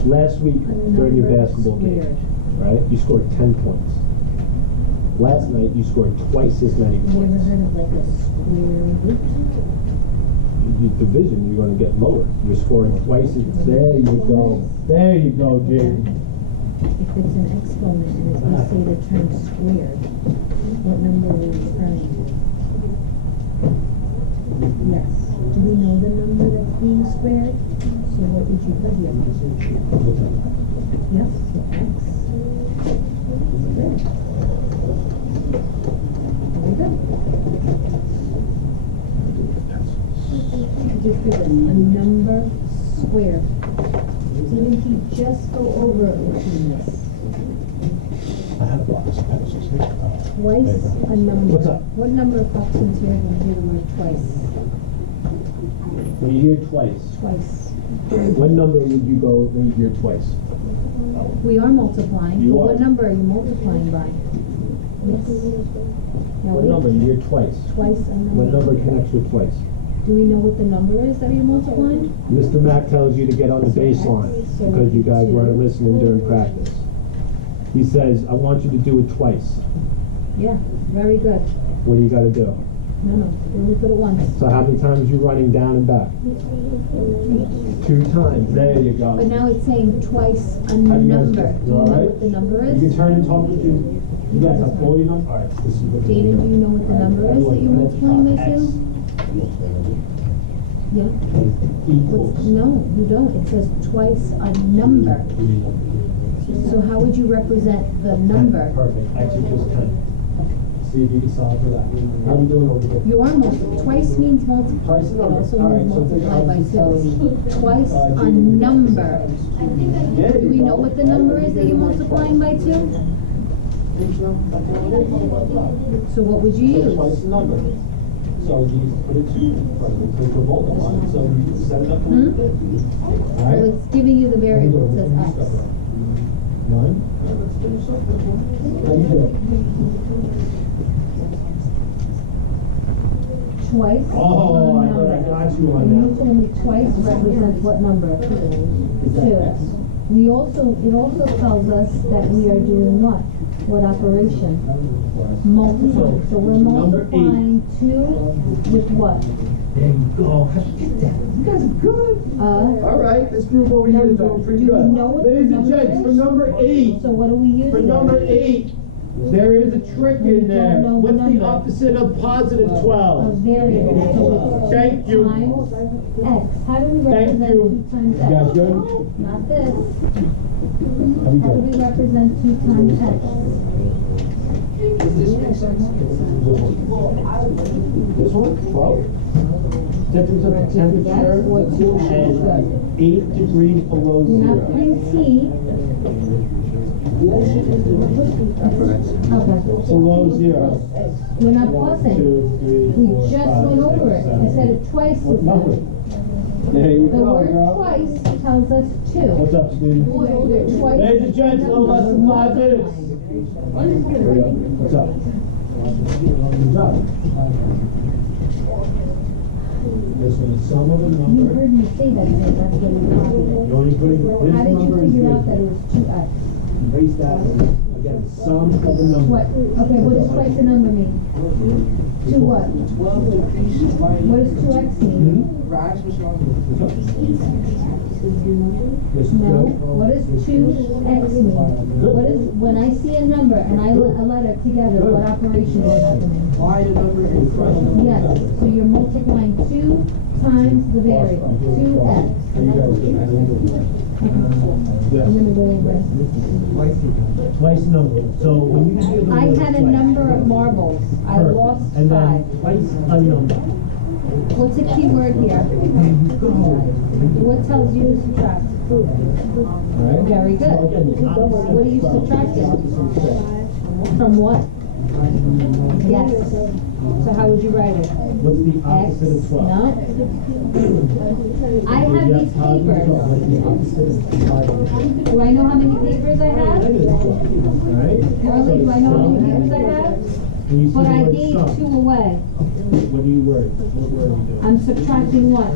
Last week during your basketball game, right? You scored 10 points. Last night you scored twice as many Have you ever points. heard of like a square root? Your division, you're going to get lower. You're scoring twice as. There you go. There you go, Jake. If it's an exponent and it's going to say the term squared, what number are we referring to? Yes. Do we know the number that's being squared? So what would you put here? Yes, so x. Good. Very good. Just give us a number squared. Didn't he just go over it with this? I have blocks. Twice a number. What's up? What number approximates here when you hear the word twice? When you hear twice, Twice. what number would you go when you hear twice? We are multiplying. You but are. What number are you multiplying by? Yes. Now What wait. number? You hear twice. Twice a number. What number connects with twice? Do we know what the number is that you're multiplying? Mr. Mack tells you to get on the baseline because you guys weren't listening during practice. He says, I want you to do it twice. Yeah. Very good. What do you got to do? No. We only put it once. So how many times are you running down and back? 2 times. There you go. But now it's saying twice a How do you guys number. do? Do you All know right. what the number You can is? turn and talk with you. You guys have all your numbers? All right. This is what Jaden, do you know what the number is that you're multiplying by two? Yeah. Equals. No, you don't. It says twice a number. So how would you represent the number? Perfect. X equals 10. See if you can solve for that. How are you doing over here? You are multiplying. Twice means multiply. Twice a It number. also All right, means so think multiply by of two. Twice a number. Do we know what the number is that you're multiplying by two? So what would you use? Twice a number. So you put it 2 in front of it, because we're multiplying, so you set it up a little bit. All Well, right? it's giving you the variable. It says x. 9. How you doing? Twice Oh, a I number. got you on And you that. told me twice represents what number? 2. We also, it also tells us that we are doing what? What operation? Multiplying. So we're Number 8. multiplying 2 with what? There you go. How'd you get that? You guys are good. All right, this group over here is doing pretty Do you good. know what the Ladies and number gents, is? for number 8, So what are we using? for number then? 8, there is a trick in there. don't know the What's the number. opposite of positive A 12? variable. So it's Thank you. times x. How do we Thank represent you. 2 times You guys x? good? Not this. How we How do doing? we represent 2 times x? This one? 12? Difference of the temperature and 8 degrees below We're not 0. putting t. Okay. Below 0. We're not 1, plussing. 2, 3, We 4, just 5, went over 6, it. 7, I said 8. it twice What with number? that. There you The go, word girl. twice tells us 2. What's up, Steve? Twice Ladies and gents, no less than 5 minutes. multiplying. There we go. What's up? What's up? Listen, some of the You number, heard me say that, so that's what we copied it. you're only putting this How did you number is figure out good. that it was 2x? Erase that, again, sum of the number. What? Okay, what does twice a number mean? 2 what? 12 increases by. What does 2x mean? Rise was wrong. This is No. good. What does 2x mean? What is, when I see a number and I a letter together, what operation is happening? Why the number in front of the Yes, so you're multiplying 2 times the variable, 2x. How you guys doing? Yes. I'm gonna go over it. Twice number, so when you hear the I word had a twice- number of marbles. I Perfect. lost And 5. then twice a number. What's the key word here? What tells you to subtract? Alright? Very good. So again, the opposite What are you of 12 subtracting? is the opposite of 12. From what? Yes. So how would you write it? What's the opposite of 12? No. I have these papers. What's the opposite of 5? Do I know how many papers I have? Alright? Carly, do I know how many papers I have? When you see But the I word gave sum, 2 away. what do you word? What word are you doing? I'm subtracting what?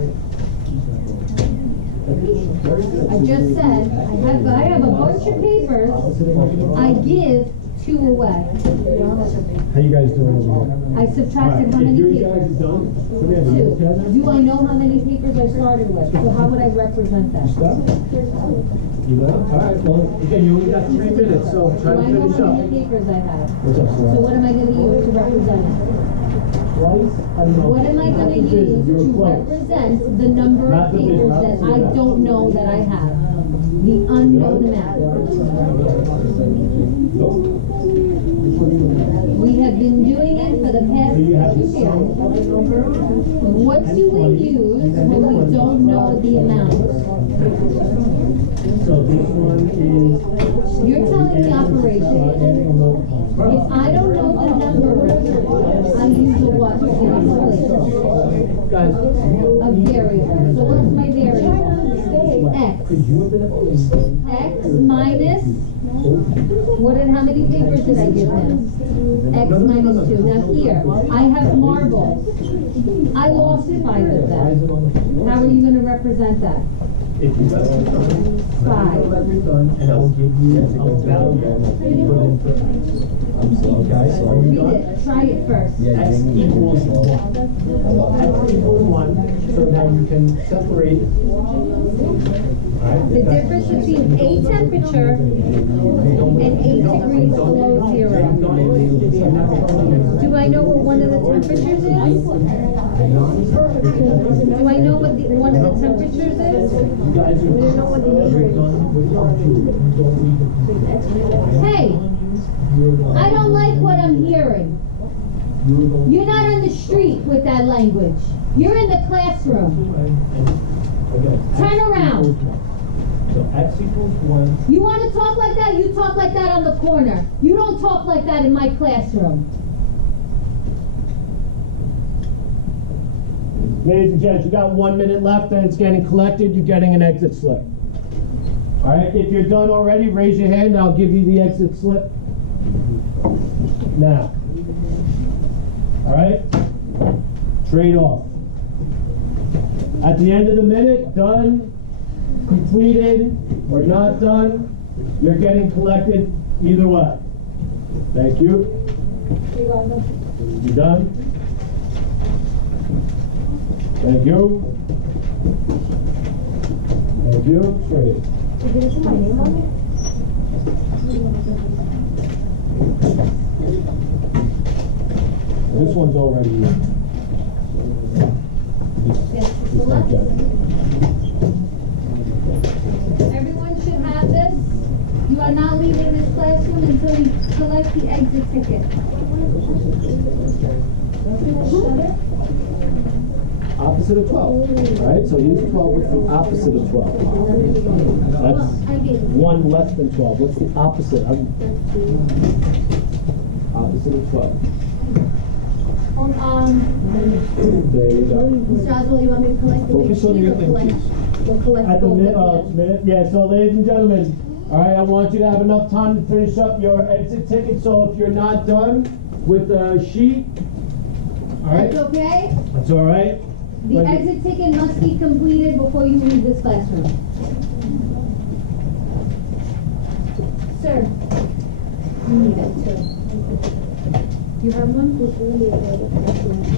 Very good. I just said, I have a bunch of papers. Opposite of negative I 12. give 2 away. How you guys doing over here? I subtracted how If many you guys papers? are done, come here, you 2. okay? Do I know how many papers I started with? So how would I represent that? Stop. You know? Alright, well, again, you only got 3 minutes, so Do try to I know finish how up. many papers I have? What's up, So what am I gonna use to represent it? Twice? I don't know. What am I gonna use You're to close. represent the number Not of the papers vision, that not I the don't know that I have? The unknown amount. We have been doing it for the past Do you have 2 the sum periods. of the number? What do we use when we don't know the amount? So this one is. You're telling the operation. Adding a multiplier. If I don't know the number, I use the what? Guys, A variable. So what's my variable? X. could you have been able to? X minus, how many papers did I give him? X minus 2. Now here, I have marbles. I lost 5 of them. How are you gonna represent that? If you got it done, 5. let me done, and I'll give you a value. Okay, so are you Read done? it, try it first. X equals 1. X equals 1, so now you can separate. Alright? The difference between a temperature and 8 degrees below 0. Do I know what one of the temperatures is? Do I know what one of the temperatures is? You guys are. We don't know what the number is. Hey, I don't like what I'm hearing. You're not on the street with that language. You're in the classroom. Turn around. So X equals 1. You want to talk like that? You talk like that on the corner. You don't talk like that in my classroom. Ladies and gents, you got 1 minute left and it's getting collected. You're getting an exit slip. Alright, if you're done already, raise your hand and I'll give you the exit slip. Now. Alright? Trade off. At the end of the minute, done, completed, or not done, you're getting collected either way. Thank you. You done? Thank you. Thank you. Trade. This one's already in. It's not done. Everyone should have this. You are not leaving this classroom until you collect the exit ticket. Opposite of 12. Alright, so here's 12. What's the opposite of 12? That's 1 less than 12. What's the opposite? Opposite of 12. There you go. Mr. Oswald, you want me to collect the big Focus on sheet your or thing, collect? please. We'll collect At the both minute, of them. yeah, so ladies and gentlemen, alright, I want you to have enough time to finish up your exit ticket, so if you're not done with the sheet, alright, That's okay? that's alright. The exit ticket must be completed before you leave this classroom. Sir, you need it too. You have one?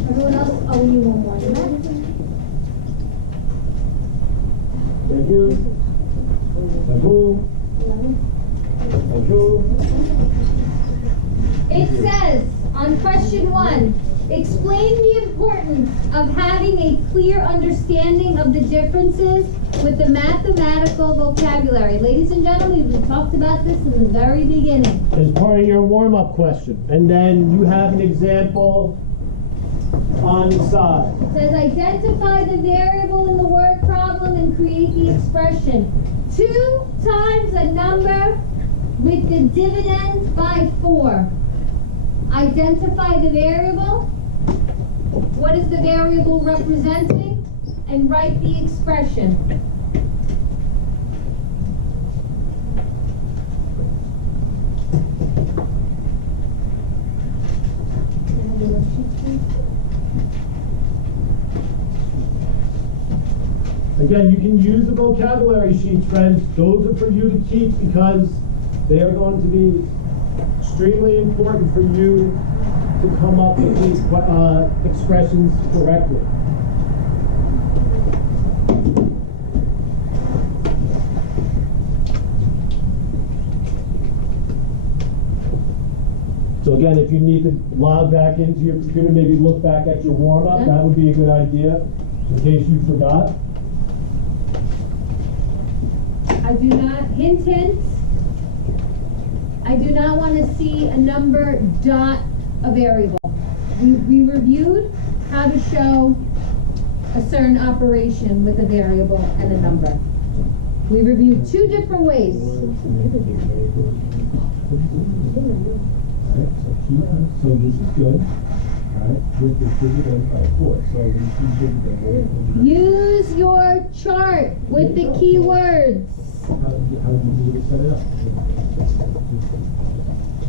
Everyone else owe you one more. Thank you. Thank you. Thank you. It says on question 1, explain the importance of having a clear understanding of the differences with the mathematical vocabulary. Ladies and gentlemen, we talked about this in the very beginning. As part of your warm-up question. And then you have an example on the side. It says identify the variable in the word problem and create the expression. 2 times a number with the dividend by 4. Identify the variable. What is the variable representing? And write the expression. Again, you can use the vocabulary sheets, friends. Those are for you to keep because they are going to be extremely important for you to come up with these expressions correctly. So again, if you need to log back into your computer, maybe look back at your warm-up, that would be a good idea, in case you forgot. I do not, hint, I do not want to see a number dot a variable. We reviewed how to show a certain operation with a variable and a number. We reviewed 2 different ways. So this is good. Alright, with the dividend by 4. So when you see dividend, Use your chart with the keywords. how do you set it up?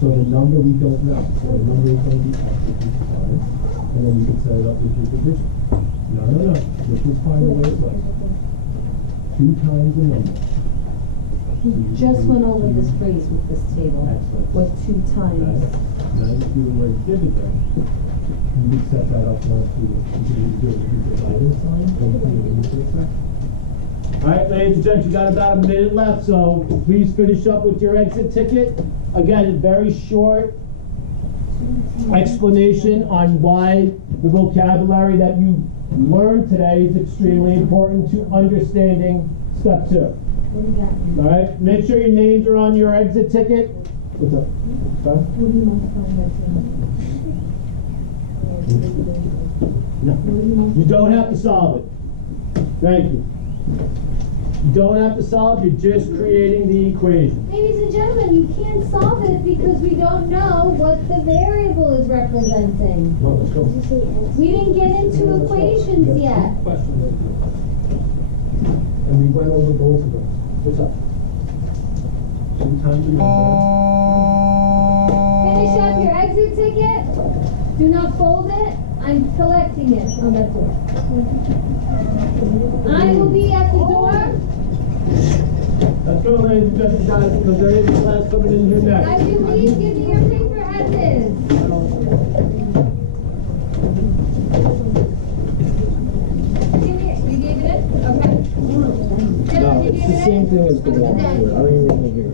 So the number we don't know. So the number is going to be X, which is fine. And then you can set it up with your division. No. This is fine the way it was. 2 times the number. We just went over this phrase with this table. Excellent. What 2 times? Now you do the word dividend. You can set that up once you do it with the dividend sign. Alright, ladies and gentlemen, you got about a minute left, so please finish up with your exit ticket. Again, very short explanation on why the vocabulary that you learned today is extremely important to understanding step 2. Alright, make sure your names are on your exit ticket. What's up? Huh? No. You don't have to solve it. Thank you. You don't have to solve, you're just creating the equation. Ladies and gentlemen, you can't solve it because we don't know what the variable is representing. Well, let's go. We didn't get into equations yet. And we went over both of them. What's up? 2 times the number. Finish up your exit ticket. Do not fold it. I'm collecting it. Oh, that's it. I will be at the door. Let's go, ladies and gentlemen, guys, because there is a class coming in here next. I do please give me your paper as is. You gave it in? Okay. No, it's the same thing as the one before. I don't even want to hear it.